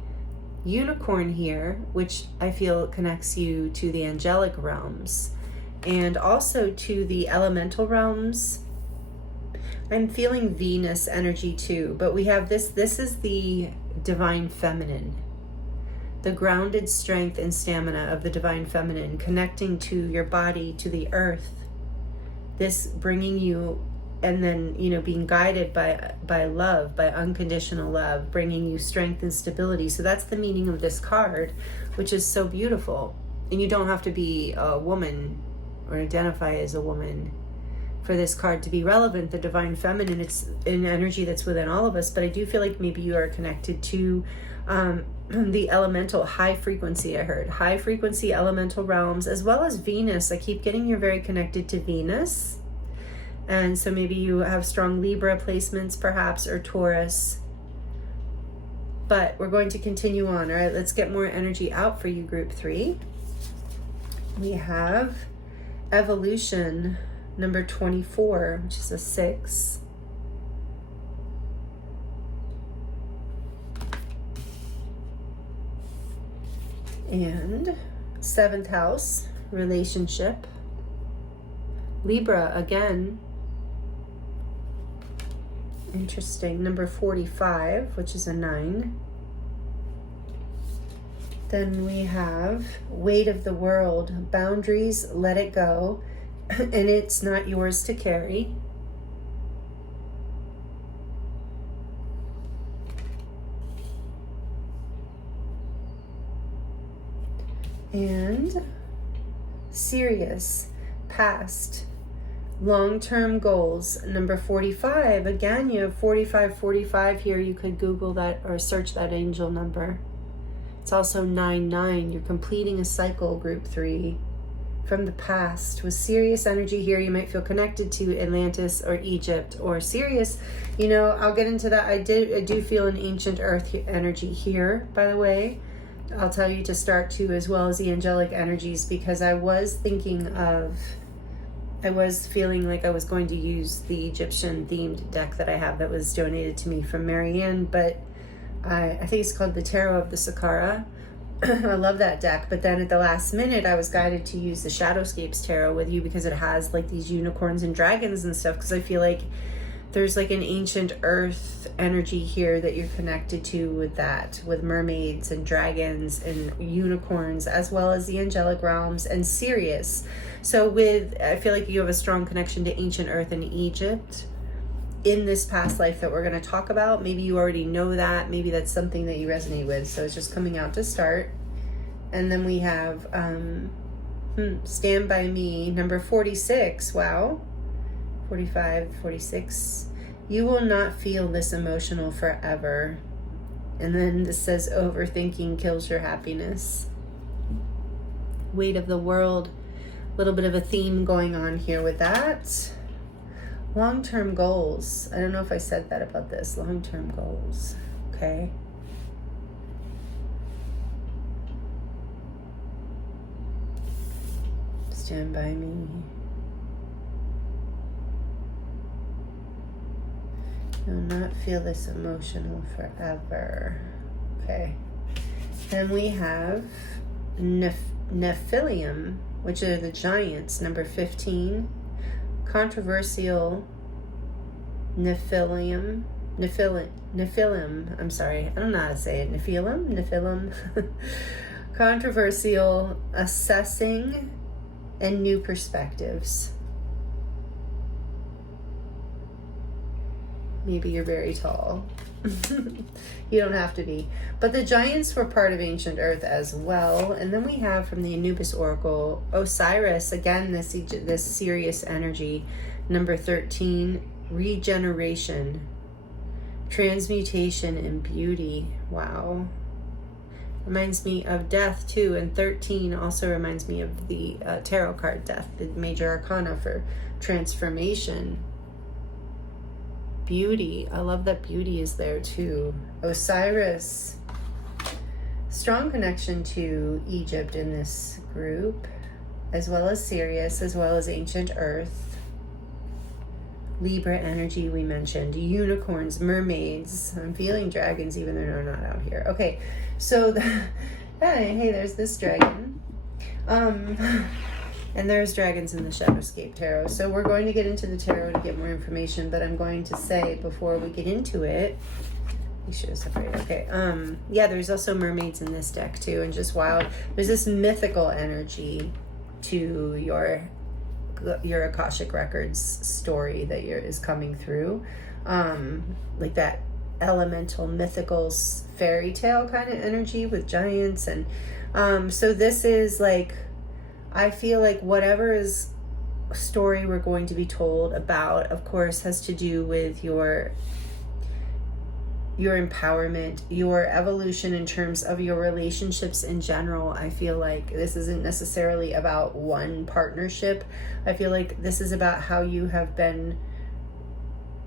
unicorn here, which I feel connects you to the angelic realms and also to the elemental realms. I'm feeling Venus energy too, but we have this is the divine feminine, the grounded strength and stamina of the divine feminine, connecting to your body, to the earth, this bringing you, and then, you know, being guided by love, by unconditional love, bringing you strength and stability. So that's the meaning of this card, which is so beautiful. And you don't have to be a woman or identify as a woman for this card to be relevant. The divine feminine, it's an energy that's within all of us, but I do feel like maybe you are connected to the elemental high frequency. I heard high frequency elemental realms, as well as Venus. I keep getting you're very connected to Venus. And so maybe you have strong Libra placements perhaps, or Taurus. But we're going to continue on. All right, let's get more energy out for you, Group 3. We have Evolution, number 24, which is a 6. And 7th house, relationship. Libra again. Interesting. Number 45, which is a 9. Then we have weight of the world, boundaries, let it go, and it's not yours to carry. And serious, past, long-term goals. Number 45, again, you have 4545 here. You could Google that or search that angel number. It's also 99. You're completing a cycle, group 3. From the past. With Sirius energy here, you might feel connected to Atlantis or Egypt or Sirius. You know, I'll get into that. I do feel an ancient earth energy here, by the way. I'll tell you to start to, as well as the angelic energies, because I was feeling like I was going to use the Egyptian themed deck that I have that was donated to me from Marianne, but I think it's called the Tarot of the Saqqara. I love that deck, but then at the last minute I was guided to use the Shadowscapes Tarot with you because it has like these unicorns and dragons and stuff, because I feel like there's like an ancient earth energy here that you're connected to with that, with mermaids and dragons and unicorns, as well as the angelic realms and Sirius. So I feel like you have a strong connection to ancient earth and Egypt in this past life that we're going to talk about. Maybe you already know that. Maybe that's something that you resonate with. So it's just coming out to start. And then we have Stand By Me, number 46. Wow. 45, 46. You will not feel this emotional forever. And then this says overthinking kills your happiness. Weight of the world. A little bit of a theme going on here with that. Long-term goals. I don't know if I said that about this. Long-term goals. Okay. Stand by me. You'll not feel this emotional forever. Okay. Then we have Nephilim, which are the giants, number 15. Controversial Nephilim, I'm sorry, I don't know how to say it. Nephilim. Controversial, assessing, and new perspectives. Maybe you're very tall. You don't have to be. But the giants were part of ancient earth as well. And then we have from the Anubis Oracle, Osiris, again, this Sirius energy, number 13, regeneration, transmutation, and beauty. Wow. Reminds me of death too. And 13 also reminds me of the tarot card death, the major arcana for transformation. Beauty. I love that beauty is there too. Osiris. Strong connection to Egypt in this group, as well as Sirius, as well as ancient earth. Libra energy we mentioned. Unicorns, mermaids. I'm feeling dragons even though they're not out here. Okay, so hey, there's this dragon. And there's dragons in the Shadowscape Tarot. So we're going to get into the tarot to get more information, but I'm going to say before we get into it, you should have separated. Okay. Yeah, there's also mermaids in this deck too, and just wild. There's this mythical energy to your Akashic Records story that is coming through. Like that elemental, mythical, fairy tale kind of energy with giants. And so this is like, I feel like whatever is story we're going to be told about, of course, has to do with your empowerment, your evolution in terms of your relationships in general. I feel like this isn't necessarily about one partnership. I feel like this is about how you have been,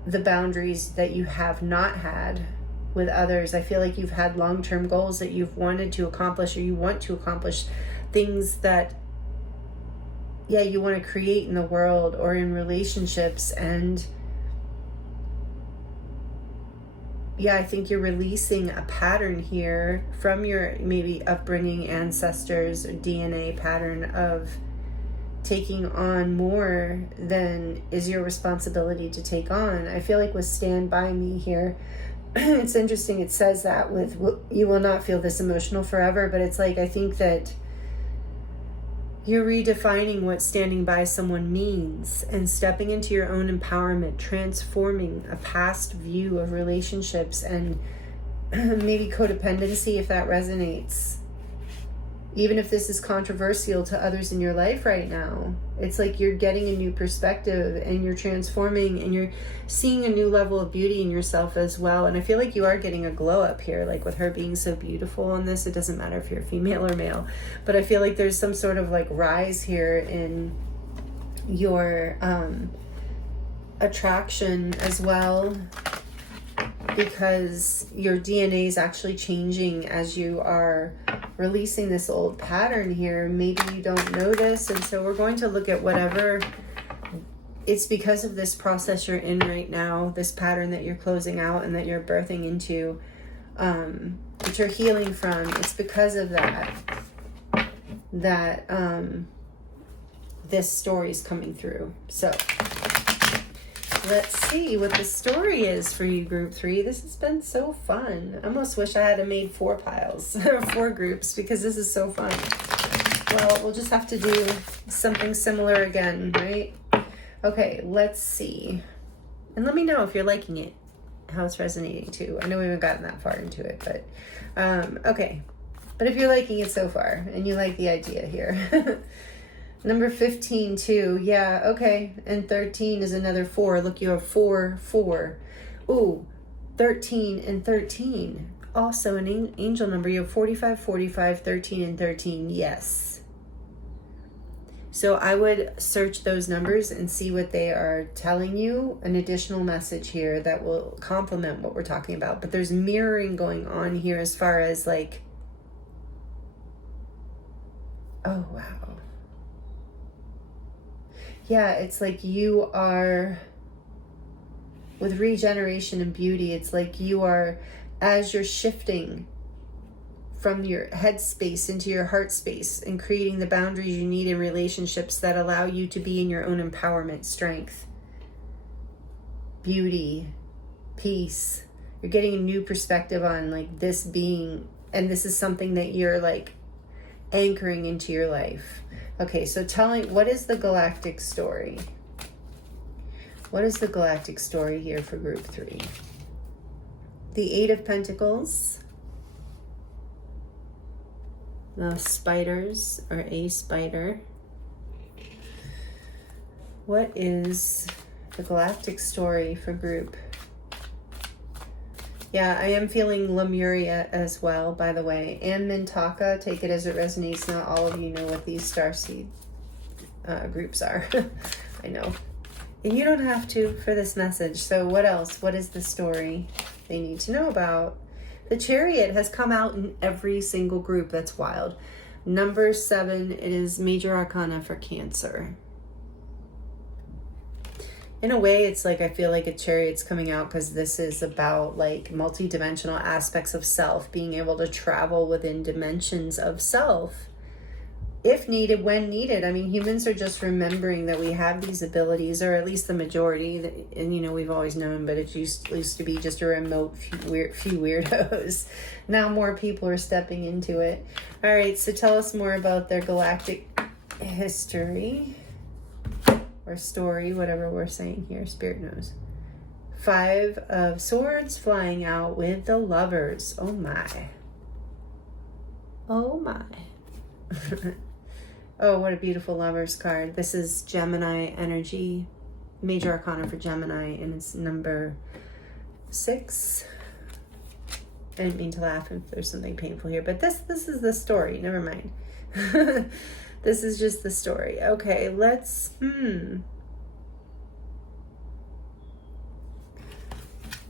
the boundaries that you have not had with others. I feel like you've had long-term goals that you've wanted to accomplish, or you want to accomplish things that you want to create in the world or in relationships. And I think you're releasing a pattern here from your maybe upbringing, ancestors, or DNA pattern of taking on more than is your responsibility to take on. I feel like with Stand By Me here, it's interesting. It says that with you will not feel this emotional forever, but it's like, I think that you're redefining what standing by someone means and stepping into your own empowerment, transforming a past view of relationships and maybe codependency, if that resonates. Even if this is controversial to others in your life right now, it's like you're getting a new perspective and you're transforming and you're seeing a new level of beauty in yourself as well. And I feel like you are getting a glow up here, like with her being so beautiful on this. It doesn't matter if you're female or male, but I feel like there's some sort of like rise here in your attraction as well, because your DNA is actually changing as you are releasing this old pattern here. Maybe you don't notice, and so we're going to look at whatever. It's because of this process you're in right now, this pattern that you're closing out and that you're birthing into, that you're healing from. It's because of that this story is coming through. So let's see what the story is for you, group 3. This has been so fun. I almost wish I had made 4 piles, 4 groups, because this is so fun. Well, we'll just have to do something similar again, right? Okay, let's see. And let me know if you're liking it, how it's resonating too. I know we haven't gotten that far into it, but okay. But if you're liking it so far and you like the idea here. Number 15 too. Yeah, okay. And 13 is another 4. Look, you have 4, 4. Ooh, 13 and 13. Also an angel number. You have 45, 45, 13, and 13. Yes. So I would search those numbers and see what they are telling you. An additional message here that will complement what we're talking about. But there's mirroring going on here as far as like, oh, wow. Yeah, it's like you are, with regeneration and beauty, it's like you are, as you're shifting from your head space into your heart space and creating the boundaries you need in relationships that allow you to be in your own empowerment, strength, beauty, peace. You're getting a new perspective on like this being, and this is something that you're like anchoring into your life. Okay, so what is the galactic story? What is the galactic story here for group 3? The 8 of Pentacles. The spiders, or a spider. What is the galactic story for group? Yeah, I am feeling Lemuria as well, by the way. And Mintaka, take it as it resonates. Not all of you know what these starseed groups are. I know. And you don't have to for this message. So what else? What is the story they need to know about? The Chariot has come out in every single group. That's wild. Number 7, it is Major Arcana for Cancer. In a way, it's like I feel like a Chariot's coming out because this is about like multidimensional aspects of self, being able to travel within dimensions of self if needed, when needed. I mean, humans are just remembering that we have these abilities, or at least the majority, and you know, we've always known, but it used to be just a remote few weirdos. Now more people are stepping into it. All right, so tell us more about their galactic history. Or story, whatever we're saying here, Spirit knows. 5 of Swords flying out with the Lovers. Oh my. Oh my. Oh, what a beautiful Lovers card. This is Gemini energy. Major Arcana for Gemini, and it's number 6. I didn't mean to laugh if there's something painful here, but this is the story. Never mind. This is just the story. Okay, let's,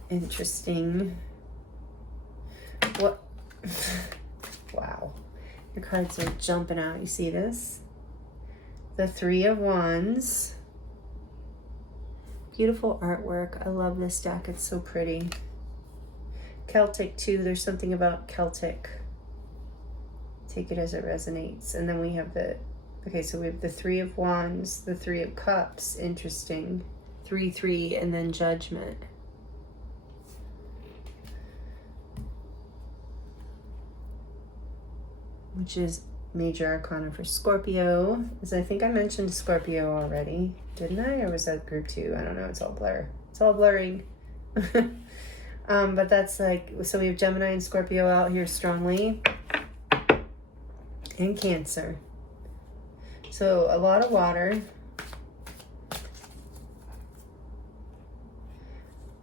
Interesting. What? Wow. Your cards are jumping out. You see this? The 3 of Wands. Beautiful artwork. I love this deck. It's so pretty. Celtic too. There's something about Celtic. Take it as it resonates. And then we have okay, so we have the 3 of Wands, the 3 of Cups. Interesting. 3, 3, and then Judgment. Which is Major Arcana for Scorpio. As I think I mentioned Scorpio already. Didn't I? Or was that group 2? I don't know. It's all blur. It's all blurring. But that's like, so we have Gemini and Scorpio out here strongly. and Cancer. So a lot of water.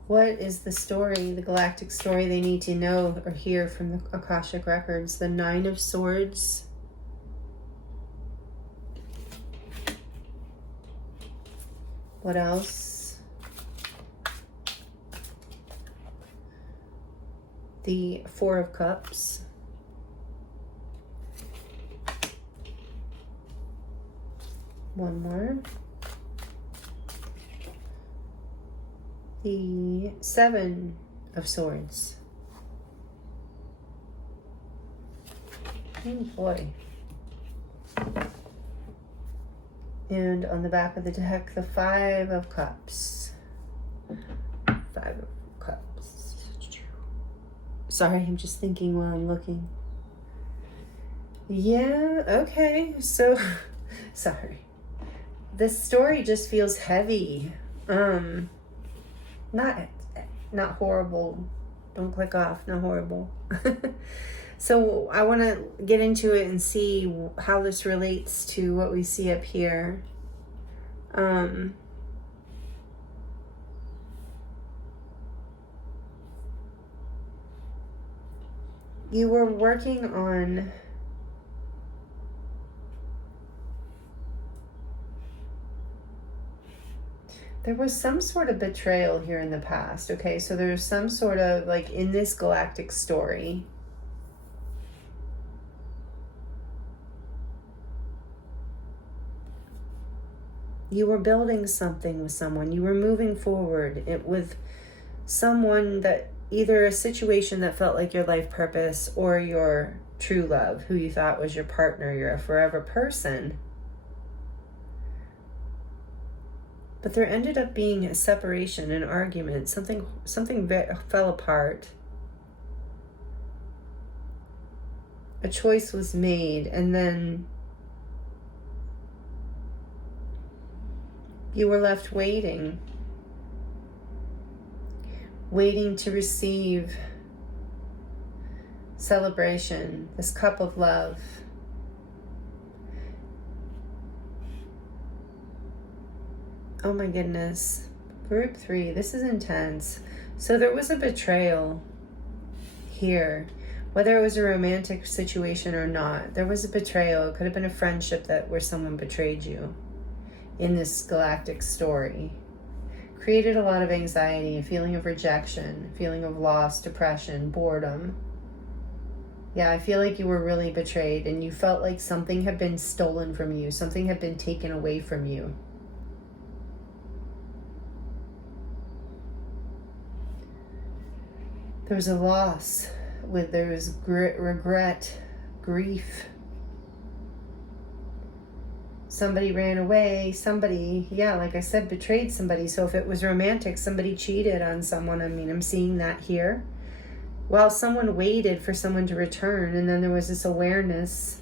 What is the story, the galactic story they need to know or hear from the Akashic Records? The Nine of Swords. What else? The Four of Cups. One more. The Seven of Swords. Oh boy. And on the back of the deck, the Five of Cups. Five of Cups. Sorry, I'm just thinking while I'm looking. Yeah, okay. So, sorry. This story just feels heavy. Not horrible. Don't click off. Not horrible. So I want to get into it and see how this relates to what we see up here. You were working on there was some sort of betrayal here in the past, okay? So there's some sort of, like, in this galactic story, you were building something with someone. You were moving forward with someone that, either a situation that felt like your life purpose or your true love, who you thought was your partner, your forever person. But there ended up being a separation, an argument, something fell apart. A choice was made, and then you were left waiting to receive celebration, this cup of love. Oh my goodness. Group 3, this is intense. So there was a betrayal here. Whether it was a romantic situation or not, there was a betrayal. It could have been a friendship where someone betrayed you in this galactic story. Created a lot of anxiety, a feeling of rejection, a feeling of loss, depression, boredom. Yeah, I feel like you were really betrayed and you felt like something had been stolen from you. Something had been taken away from you. There was a loss, there was regret, grief. Somebody ran away, somebody, yeah, like I said, betrayed somebody. So if it was romantic, somebody cheated on someone. I mean, I'm seeing that here. While someone waited for someone to return, and then there was this awareness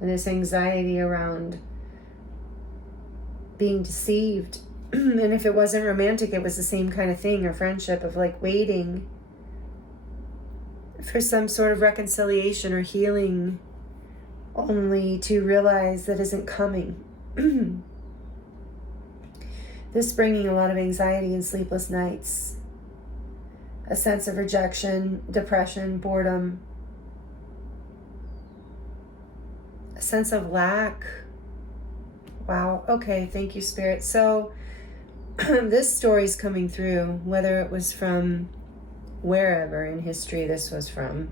and this anxiety around being deceived. And if it wasn't romantic, it was the same kind of thing, or friendship, of like waiting for some sort of reconciliation or healing, only to realize that isn't coming. This bringing a lot of anxiety and sleepless nights, a sense of rejection, depression, boredom, a sense of lack. Wow. Okay. Thank you, Spirit. So this story's coming through, whether it was from wherever in history this was from.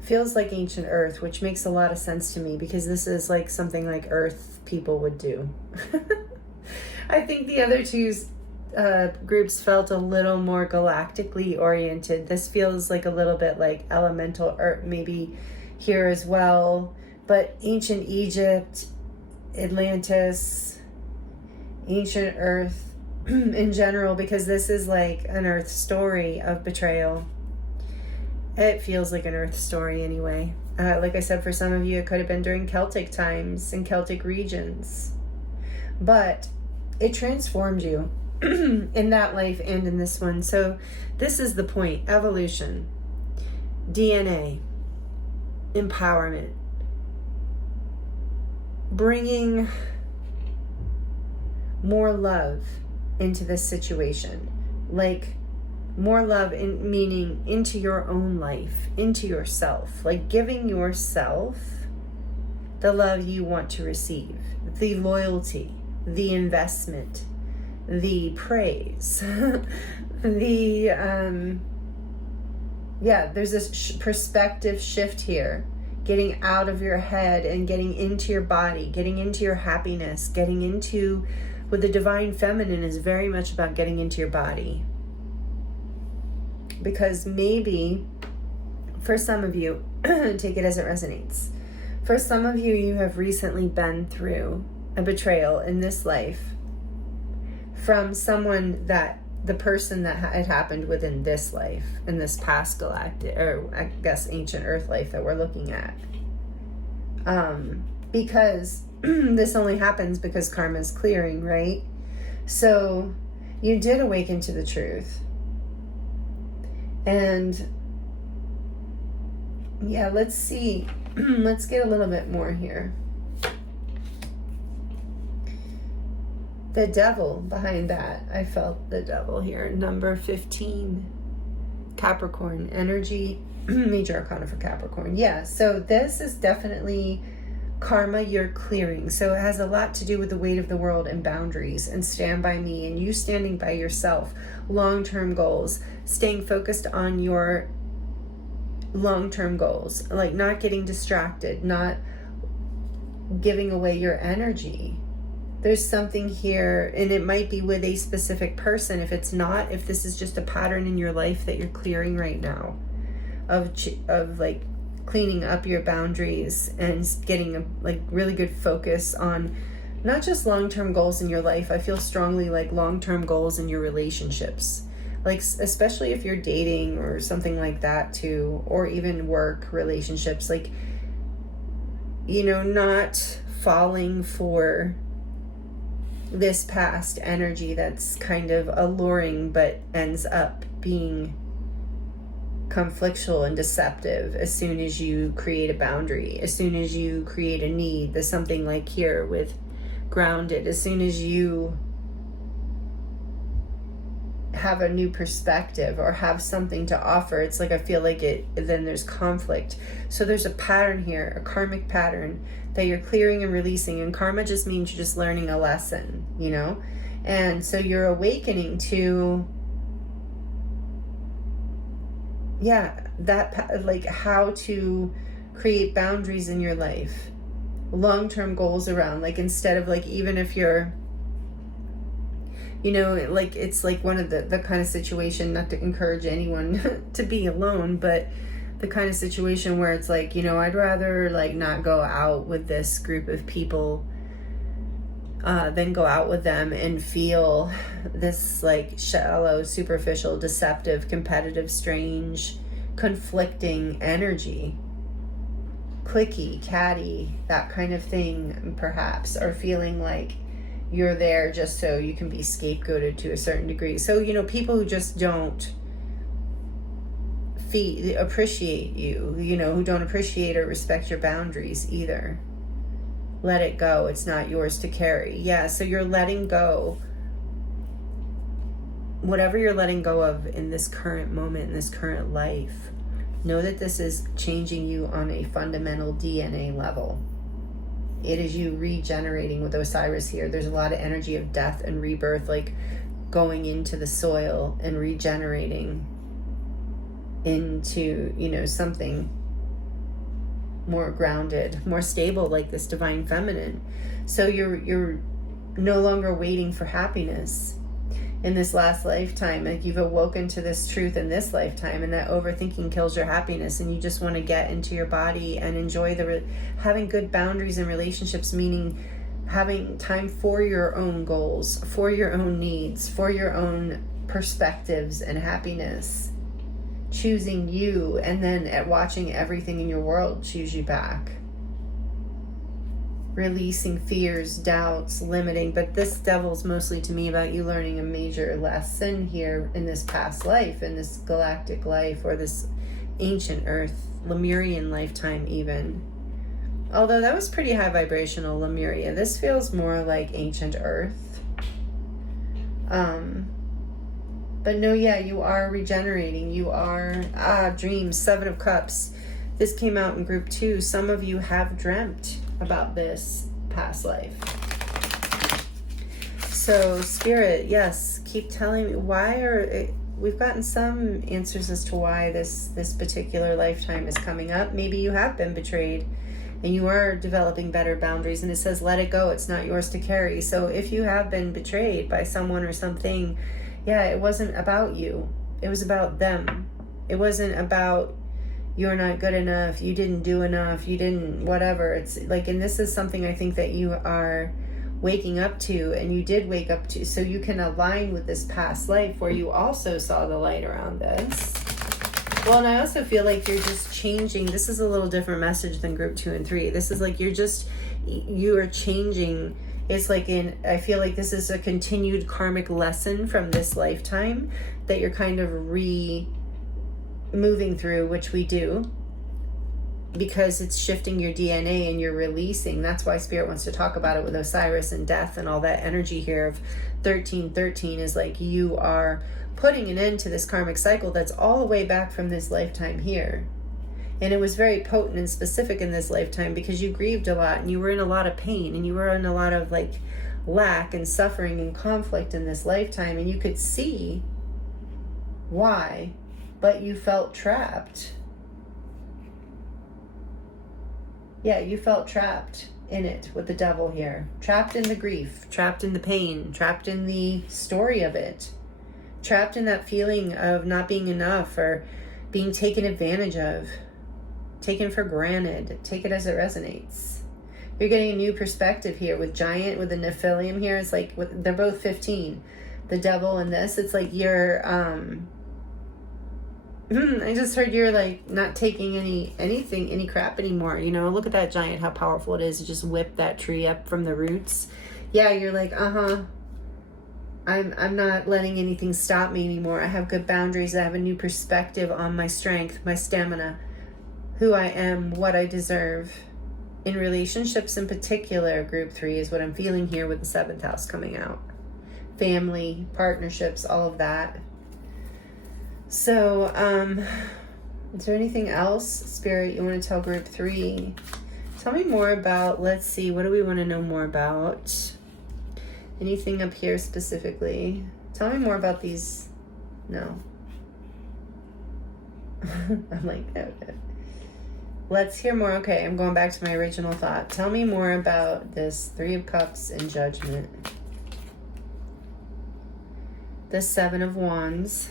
Feels like ancient Earth, which makes a lot of sense to me, because this is like something like Earth people would do. I think the other two groups felt a little more galactically oriented. This feels like a little bit like elemental Earth, maybe here as well. But ancient Egypt, Atlantis, ancient Earth in general, because this is like an Earth story of betrayal. It feels like an Earth story anyway. Like I said, for some of you, it could have been during Celtic times and Celtic regions. But it transformed you in that life and in this one. So this is the point. Evolution. DNA. empowerment, bringing more love into this situation, like more love meaning into your own life, into yourself, like giving yourself the love you want to receive, the loyalty, the investment, the praise, there's this perspective shift here, getting out of your head and getting into your body, getting into your happiness, getting into, with the divine feminine is very much about getting into your body. Because maybe for some of you, take it as it resonates. For some of you, you have recently been through a betrayal in this life from someone that, the person that it happened within this life, in this past galactic, or I guess ancient earth life that we're looking at. Because this only happens because karma is clearing, right? So you did awaken to the truth. And yeah, let's see. Let's get a little bit more here. The devil behind that. I felt the devil here. Number 15. Capricorn energy. Major arcana for Capricorn. Yeah, so this is definitely karma you're clearing. So it has a lot to do with the weight of the world and boundaries and stand by me and you standing by yourself. Long-term goals. Staying focused on your long-term goals. Like not getting distracted. Not giving away your energy. There's something here, and it might be with a specific person. If it's not, if this is just a pattern in your life that you're clearing right now, of like cleaning up your boundaries and getting a like really good focus on not just long-term goals in your life. I feel strongly like long-term goals in your relationships, like especially if you're dating or something like that too, or even work relationships, like, you know, not falling for this past energy that's kind of alluring but ends up being conflictual and deceptive as soon as you create a boundary, as soon as you create a need. There's something like here with grounded, as soon as you have a new perspective or have something to offer, it's like I feel like then there's conflict. So there's a pattern here, a karmic pattern that you're clearing and releasing, and karma just means you're just learning a lesson, you know? And so you're awakening to that, like how to create boundaries in your life, long-term goals around, like instead of like, even if you're, you know, like it's like one of the kind of situation, not to encourage anyone to be alone, but the kind of situation where it's like, you know, I'd rather like not go out with this group of people than go out with them and feel this like shallow, superficial, deceptive, competitive, strange, conflicting energy, cliquey, catty, that kind of thing, perhaps, or feeling like you're there just so you can be scapegoated to a certain degree. So, you know, people who just don't appreciate you, you know, who don't appreciate or respect your boundaries either. Let it go. It's not yours to carry. Yeah, so you're letting go. Whatever you're letting go of in this current moment, in this current life, know that this is changing you on a fundamental DNA level. It is you regenerating with Osiris here. There's a lot of energy of death and rebirth, like going into the soil and regenerating into, you know, something more grounded, more stable, like this divine feminine. So you're no longer waiting for happiness in this last lifetime. Like you've awoken to this truth in this lifetime, and that overthinking kills your happiness, and you just want to get into your body and enjoy having good boundaries in relationships, meaning having time for your own goals, for your own needs, for your own perspectives and happiness, choosing you, and then at watching everything in your world choose you back. Releasing fears, doubts, limiting. But this devil's mostly to me about you learning a major lesson here in this past life, in this galactic life, or this ancient earth, Lemurian lifetime even. Although that was pretty high vibrational, Lemuria. This feels more like ancient earth. But no, yeah, you are regenerating. You are, dreams, 7 of Cups. This came out in group 2. Some of you have dreamt about this past life. So Spirit, yes, keep telling me we've gotten some answers as to why this particular lifetime is coming up. Maybe you have been betrayed and you are developing better boundaries, and it says let it go, it's not yours to carry. So if you have been betrayed by someone or something, yeah, it wasn't about you, it was about them. It wasn't about you're not good enough, you didn't do enough, you didn't whatever. It's like, and this is something I think that you are waking up to, and you did wake up to, so you can align with this past life where you also saw the light around this. Well, and I also feel like you're just changing. This is a little different message than group 2 and 3. This is like you are changing. It's like I feel like this is a continued karmic lesson from this lifetime that you're kind of moving through, which we do, because it's shifting your DNA and you're releasing. That's why Spirit wants to talk about it with Osiris and death and all that energy here of 1313 is like you are putting an end to this karmic cycle that's all the way back from this lifetime here. And it was very potent and specific in this lifetime because you grieved a lot and you were in a lot of pain and you were in a lot of like lack and suffering and conflict in this lifetime, and you could see why, but you felt trapped. Yeah, you felt trapped in it with the devil here. Trapped in the grief, trapped in the pain, trapped in the story of it, trapped in that feeling of not being enough or being taken advantage of, taken for granted. Take it as it resonates. You're getting a new perspective here with Giant, with the Nephilim here. It's like, they're both 15. The devil and this, it's like you're, I just heard you're like not taking any crap anymore. You know, look at that Giant, how powerful it is to just whip that tree up from the roots. Yeah, you're like, I'm not letting anything stop me anymore. I have good boundaries. I have a new perspective on my strength, my stamina, who I am, what I deserve. In relationships in particular, group 3 is what I'm feeling here with the 7th house coming out. Family, partnerships, all of that. So, is there anything else, Spirit, you want to tell group 3? Tell me more about, let's see, what do we want to know more about? Anything up here specifically? Tell me more about these. No. I'm like, okay. Let's hear more. Okay, I'm going back to my original thought. Tell me more about this 3 of Cups and Judgment. The 7 of Wands.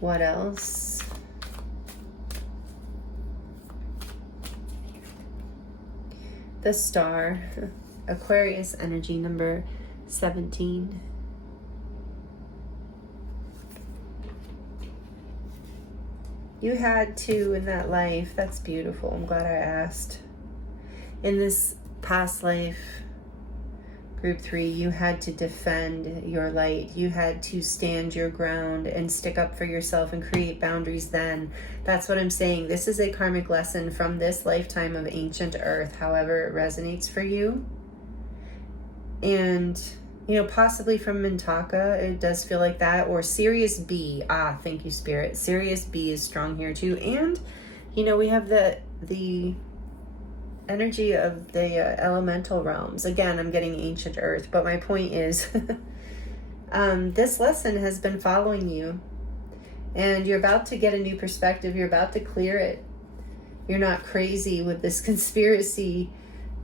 What else? The Star. Aquarius energy, number 17. You had to in that life. That's beautiful. I'm glad I asked. In this past life, group 3, you had to defend your light. You had to stand your ground and stick up for yourself and create boundaries then. That's what I'm saying. This is a karmic lesson from this lifetime of ancient earth, however it resonates for you. And, you know, possibly from Mintaka, it does feel like that. Or Sirius B. Thank you, Spirit. Sirius B is strong here too. And, you know, we have the energy of the elemental realms. Again, I'm getting ancient earth, but my point is this lesson has been following you, and you're about to get a new perspective. You're about to clear it. You're not crazy with this conspiracy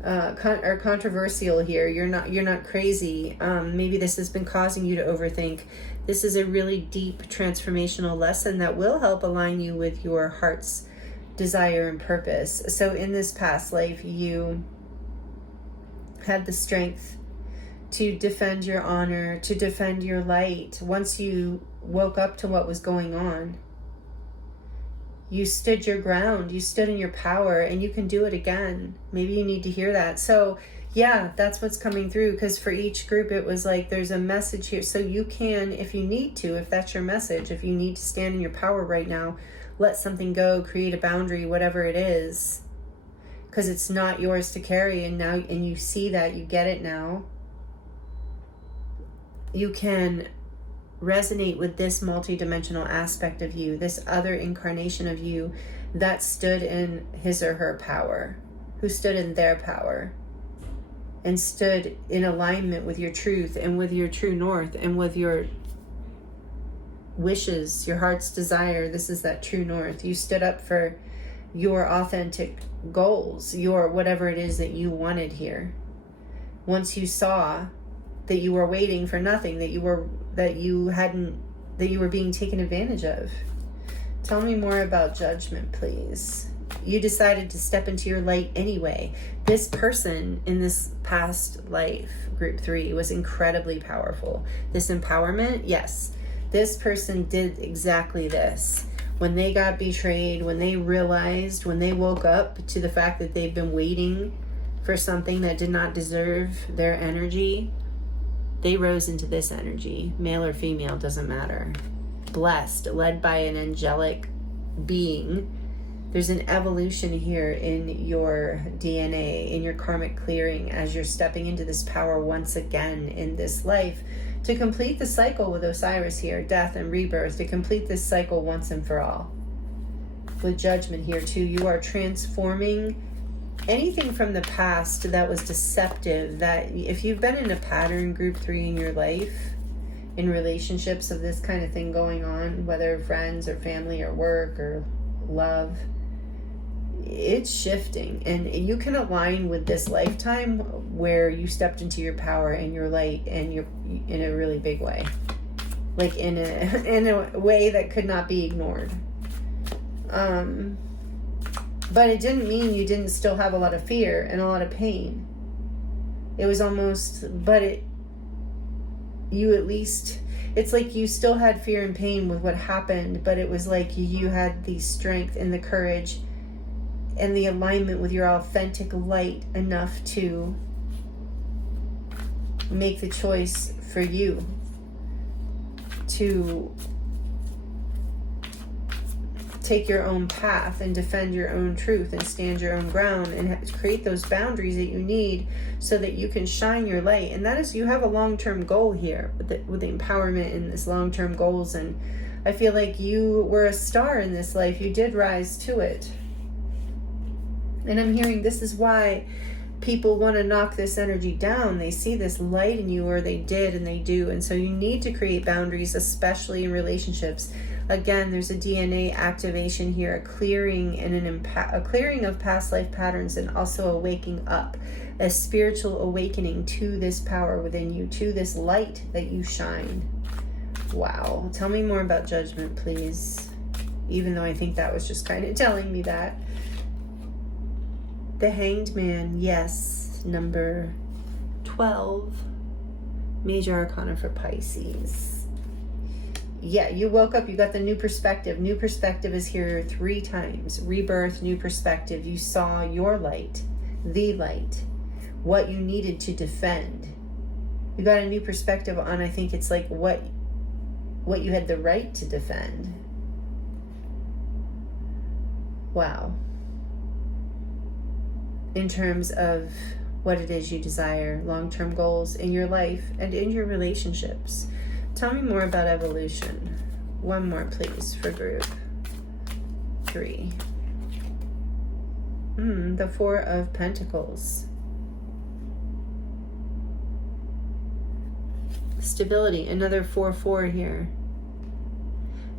or controversial here. You're not crazy. Maybe this has been causing you to overthink. This is a really deep transformational lesson that will help align you with your heart's desire and purpose. So in this past life, you had the strength to defend your honor, to defend your light. Once you woke up to what was going on, you stood your ground, you stood in your power, and you can do it again. Maybe you need to hear that. So Yeah, that's what's coming through, because for each group it was like there's a message here. So you can, if you need to, if that's your message, if you need to stand in your power right now, let something go, create a boundary, whatever it is, because it's not yours to carry. And now, and you see that, you get it now. You can resonate with this multidimensional aspect of you, this other incarnation of you that stood in his or her power, who stood in their power and stood in alignment with your truth and with your true north and with your wishes, your heart's desire. This is that true north. You stood up for your authentic goals, your whatever it is that you wanted here. Once you saw that you were waiting for nothing, that you were being taken advantage of. Tell me more about judgment, please. You decided to step into your light anyway. This person in this past life, group 3, was incredibly powerful. This empowerment, yes. This person did exactly this. When they got betrayed, when they realized, when they woke up to the fact that they've been waiting for something that did not deserve their energy, they rose into this energy. Male or female, doesn't matter. Blessed, led by an angelic being. There's an evolution here in your DNA, in your karmic clearing, as you're stepping into this power once again in this life to complete the cycle with Osiris here, death and rebirth, to complete this cycle once and for all. With judgment here too, you are transforming anything from the past that was deceptive, that if you've been in a pattern, group 3, in your life, in relationships of this kind of thing going on, whether friends or family or work or love, it's shifting, and you can align with this lifetime where you stepped into your power and your light, and you're in a really big way, like in a way that could not be ignored. But it didn't mean you didn't still have a lot of fear and a lot of pain. It was almost, you at least, it's like you still had fear and pain with what happened, but it was like you had the strength and the courage and the alignment with your authentic light enough to make the choice for you to take your own path and defend your own truth and stand your own ground and create those boundaries that you need so that you can shine your light. And that is, you have a long-term goal here with the empowerment and this long-term goals. And I feel like you were a star in this life. You did rise to it. And I'm hearing this is why people want to knock this energy down. They see this light in you, or they did and they do. And so you need to create boundaries, especially in relationships. Again, there's a DNA activation here, a clearing and a clearing of past life patterns, and also a waking up, a spiritual awakening to this power within you, to this light that you shine. Wow. Tell me more about judgment, please. Even though I think that was just kind of telling me that. The Hanged Man, yes, number 12, major arcana for Pisces. Yeah, you woke up, you got the new perspective. New perspective is here 3 times. Rebirth, new perspective. You saw your light, the light, what you needed to defend. You got a new perspective on, I think it's like what you had the right to defend. Wow. In terms of what it is you desire, long-term goals in your life and in your relationships. Tell me more about evolution. One more, please, for group 3. The 4 of Pentacles. Stability, another 4-4 here.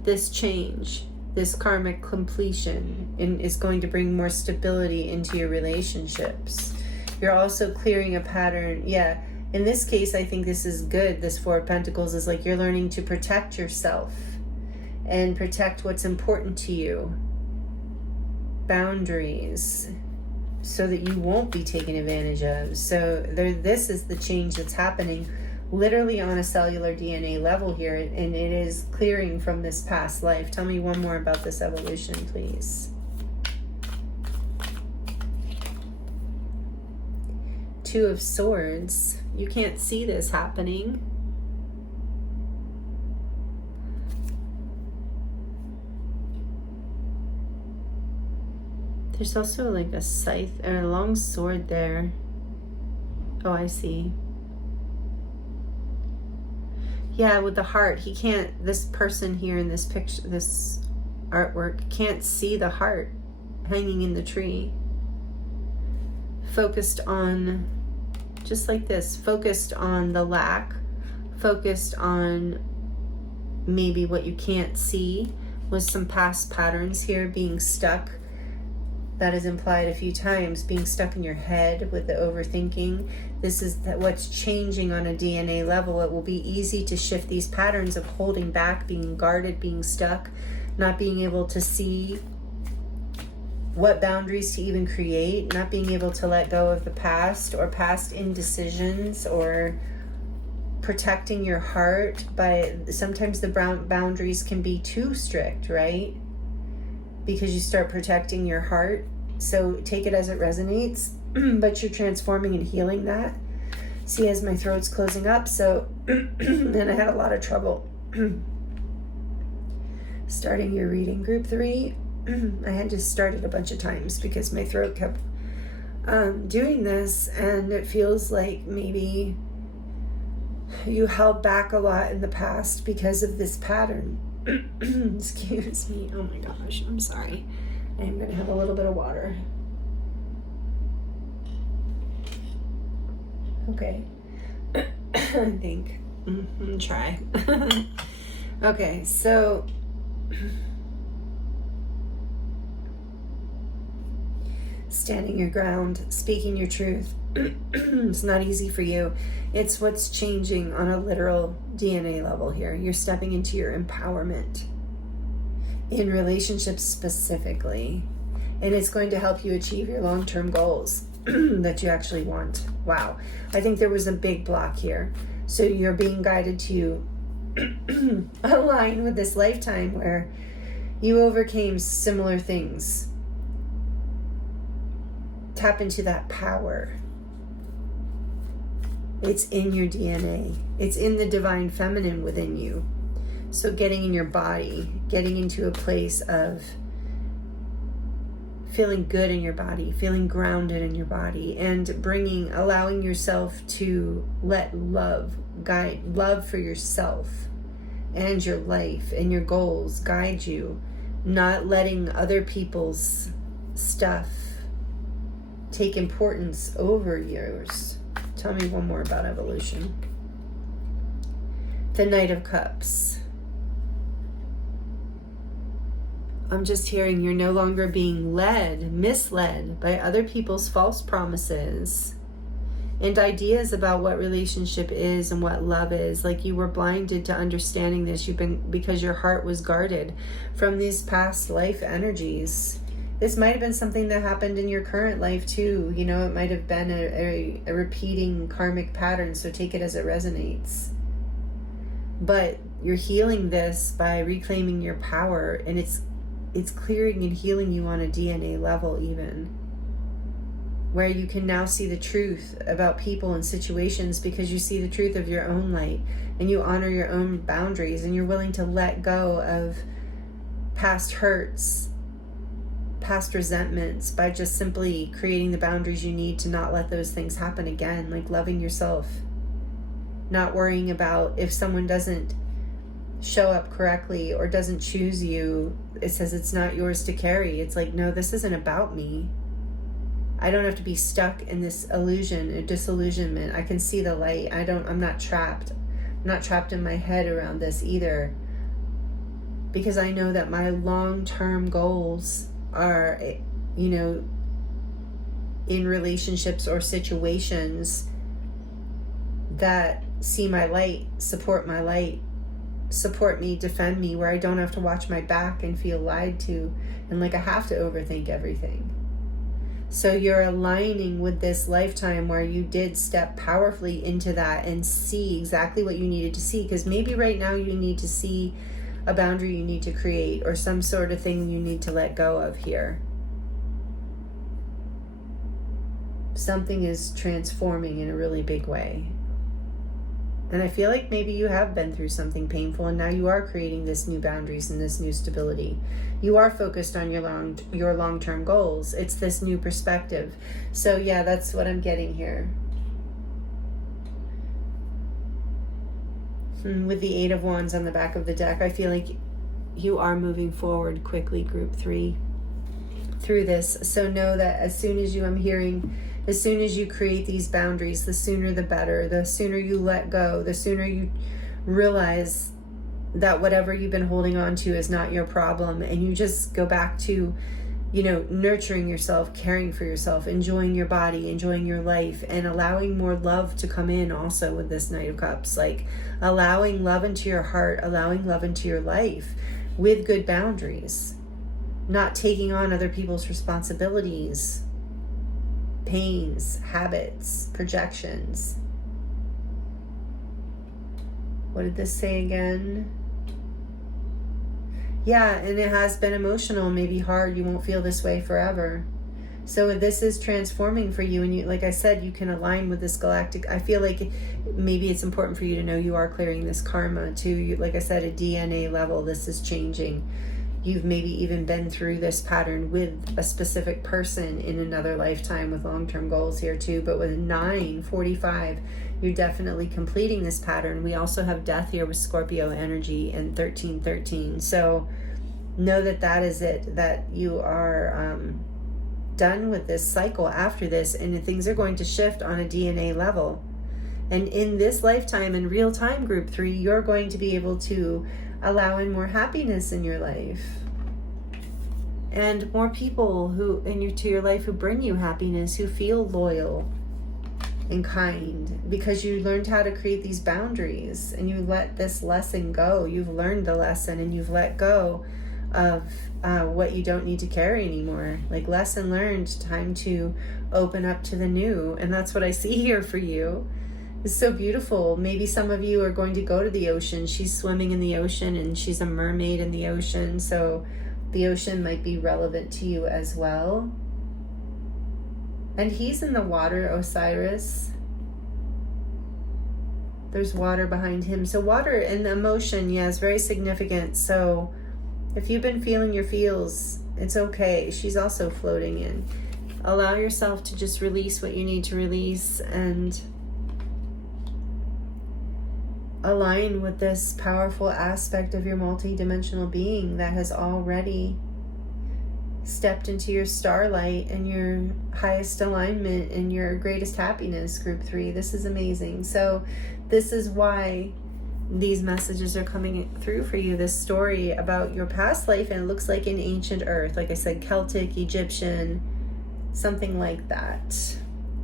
This change, this karmic completion, is going to bring more stability into your relationships. You're also clearing a pattern. Yeah, in this case, I think this is good. This 4 of Pentacles is like you're learning to protect yourself and protect what's important to you. Boundaries, so that you won't be taken advantage of. So this is the change that's happening literally on a cellular DNA level here, and it is clearing from this past life. Tell me one more about this evolution, please. Two of Swords. You can't see this happening. There's also like a scythe or a long sword there. Oh, I see. Yeah, with the heart, he can't, this person here in this picture, this artwork, can't see the heart hanging in the tree. Focused on, just like this, focused on the lack, focused on maybe what you can't see, with some past patterns here being stuck. That is implied a few times, being stuck in your head with the overthinking. This is what's changing on a DNA level. It will be easy to shift these patterns of holding back, being guarded, being stuck, not being able to see what boundaries to even create, not being able to let go of the past or past indecisions, or protecting your heart by, sometimes the boundaries can be too strict, right? Because you start protecting your heart. So take it as it resonates, but you're transforming and healing that. See, as my throat's closing up, so, and I had a lot of trouble starting your reading, group 3. I had to start it a bunch of times because my throat kept doing this, and it feels like maybe you held back a lot in the past because of this pattern. Excuse me. Oh my gosh, I'm sorry. I'm gonna have a little bit of water. Okay. I think. Try. Okay, so standing your ground, speaking your truth. It's not easy for you. It's what's changing on a literal DNA level here. You're stepping into your empowerment in relationships specifically, and it's going to help you achieve your long-term goals that you actually want. Wow. I think there was a big block here. So you're being guided to align with this lifetime where you overcame similar things. Tap into that power. It's in your DNA. It's in the divine feminine within you. So getting in your body, getting into a place of feeling good in your body, feeling grounded in your body, and allowing yourself to let love guide, love for yourself and your life and your goals guide you, not letting other people's stuff take importance over yours. Tell me one more about evolution. The Knight of Cups. I'm just hearing you're no longer being misled by other people's false promises and ideas about what relationship is and what love is. Like you were blinded to understanding this. Because your heart was guarded from these past life energies. This might have been something that happened in your current life too. You know, it might have been a repeating karmic pattern, so take it as it resonates. But you're healing this by reclaiming your power, and it's clearing and healing you on a DNA level even, where you can now see the truth about people and situations because you see the truth of your own light, and you honor your own boundaries, and you're willing to let go of past hurts, past resentments, by just simply creating the boundaries you need to not let those things happen again. Like loving yourself, not worrying about if someone doesn't show up correctly or doesn't choose you. It says it's not yours to carry. It's like, no, this isn't about me. I don't have to be stuck in this illusion or disillusionment. I can see the light. I'm not trapped. I'm not trapped in my head around this either, because I know that my long-term goals are, you know, in relationships or situations that see my light, support my light, support me, defend me, where I don't have to watch my back and feel lied to and like I have to overthink everything. So you're aligning with this lifetime where you did step powerfully into that and see exactly what you needed to see, because maybe right now you need to see a boundary you need to create or some sort of thing you need to let go of here. something is transforming in a really big way. And I feel like maybe you have been through something painful, and now you are creating this new boundaries and this new stability. You are focused on your long-term goals. It's this new perspective. So yeah, that's what I'm getting here. With the Eight of Wands on the back of the deck, I feel like you are moving forward quickly, group 3, through this. So know that as soon as you create these boundaries, the sooner the better. The sooner you let go, the sooner you realize that whatever you've been holding on to is not your problem, and you just go back to, nurturing yourself, caring for yourself, enjoying your body, enjoying your life, and allowing more love to come in also with this Knight of Cups. Like allowing love into your heart, allowing love into your life with good boundaries. Not taking on other people's responsibilities, pains, habits, projections. What did this say again? Yeah, and it has been emotional, maybe hard. You won't feel this way forever. So this is transforming for you, and you, like I said, you can align with this galactic. I feel like maybe it's important for you to know you are clearing this karma too. Like I said, a DNA level, this is changing. You've maybe even been through this pattern with a specific person in another lifetime with long-term goals here too. But with 9:45, you're definitely completing this pattern. We also have death here with Scorpio energy and 1313. So know that that is it, that you are done with this cycle after this, and things are going to shift on a DNA level. And in this lifetime, in real time, group 3, you're going to be able to allow in more happiness in your life, and more people who to your life who bring you happiness, who feel loyal and kind, because you learned how to create these boundaries and you let this lesson go. You've learned the lesson and you've let go of what you don't need to carry anymore. Like lesson learned, time to open up to the new. And that's what I see here for you. It's so beautiful. Maybe some of you are going to go to the ocean. She's swimming in the ocean and she's a mermaid in the ocean. So the ocean might be relevant to you as well. And he's in the water, Osiris. There's water behind him. So water and the emotion, yeah, is very significant. So if you've been feeling your feels, it's okay. She's also floating in. Allow yourself to just release what you need to release and align with this powerful aspect of your multidimensional being that has already stepped into your starlight and your highest alignment and your greatest happiness, group 3. This is amazing. So this is why these messages are coming through for you, this story about your past life, and it looks like in ancient earth, like I said, Celtic, Egyptian, something like that.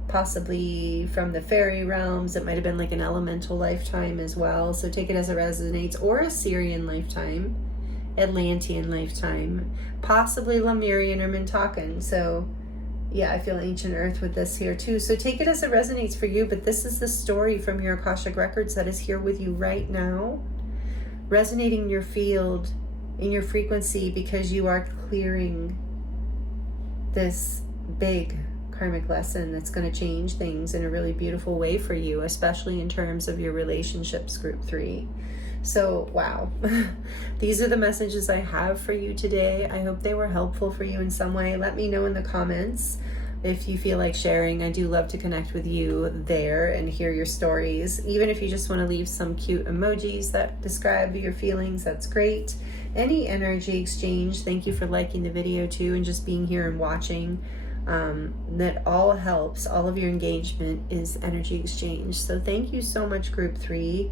Possibly from the fairy realms. It might have been like an elemental lifetime as well. So take it as it resonates. Or a Syrian lifetime, Atlantean lifetime, possibly Lemurian or Mintakan. So yeah, I feel ancient earth with this here too. So take it as it resonates for you. But this is the story from your Akashic Records that is here with you right now, resonating in your field, in your frequency, because you are clearing this big karmic lesson that's going to change things in a really beautiful way for you, especially in terms of your relationships, group 3. So wow, these are the messages I have for you today. I hope they were helpful for you in some way. Let me know in the comments if you feel like sharing. I do love to connect with you there and hear your stories. Even if you just want to leave some cute emojis that describe your feelings, that's great. Any energy exchange, thank you for liking the video too and just being here and watching. That all helps. All of your engagement is energy exchange. So thank you so much, group 3.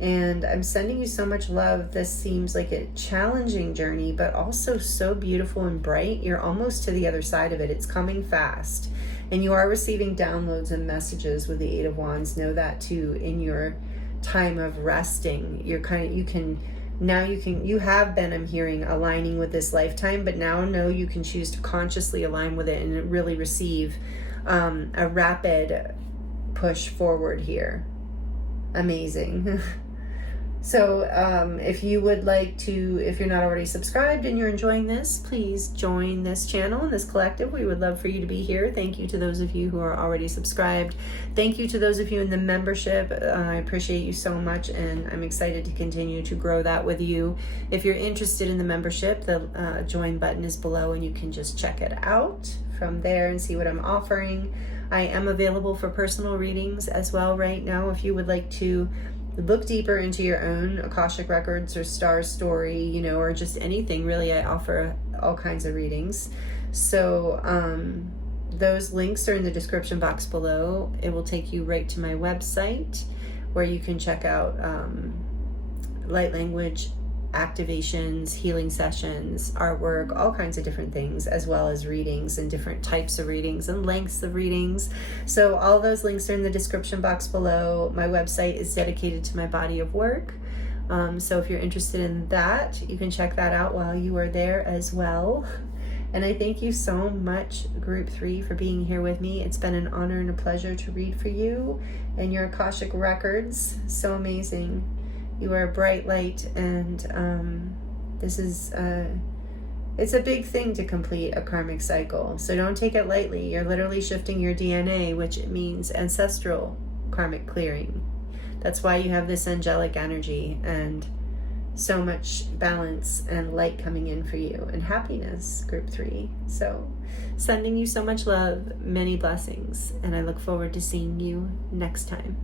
And I'm sending you so much love. This seems like a challenging journey, but also so beautiful and bright. You're almost to the other side of it. It's coming fast. And you are receiving downloads and messages with the Eight of Wands. Know that too in your time of resting. You have been, I'm hearing, aligning with this lifetime, but now know you can choose to consciously align with it and really receive a rapid push forward here. Amazing. So if you would like to, if you're not already subscribed and you're enjoying this, please join this channel and this collective. We would love for you to be here. Thank you to those of you who are already subscribed. Thank you to those of you in the membership. I appreciate you so much, and I'm excited to continue to grow that with you. If you're interested in the membership, the join button is below, and you can just check it out from there and see what I'm offering. I am available for personal readings as well right now. If you would like to look deeper into your own Akashic Records or star story, you know, or just anything really, I offer all kinds of readings. So those links are in the description box below. It will take you right to my website where you can check out light language activations, healing sessions, artwork, all kinds of different things, as well as readings and different types of readings and lengths of readings. So all those links are in the description box below. My website is dedicated to my body of work. So if you're interested in that, you can check that out while you are there as well. And I thank you so much, Group 3, for being here with me. It's been an honor and a pleasure to read for you and your Akashic Records. So amazing. You are a bright light, and this is it's a big thing to complete a karmic cycle. So don't take it lightly. You're literally shifting your DNA, which means ancestral karmic clearing. That's why you have this angelic energy and so much balance and light coming in for you, and happiness, Group 3. So sending you so much love, many blessings, and I look forward to seeing you next time.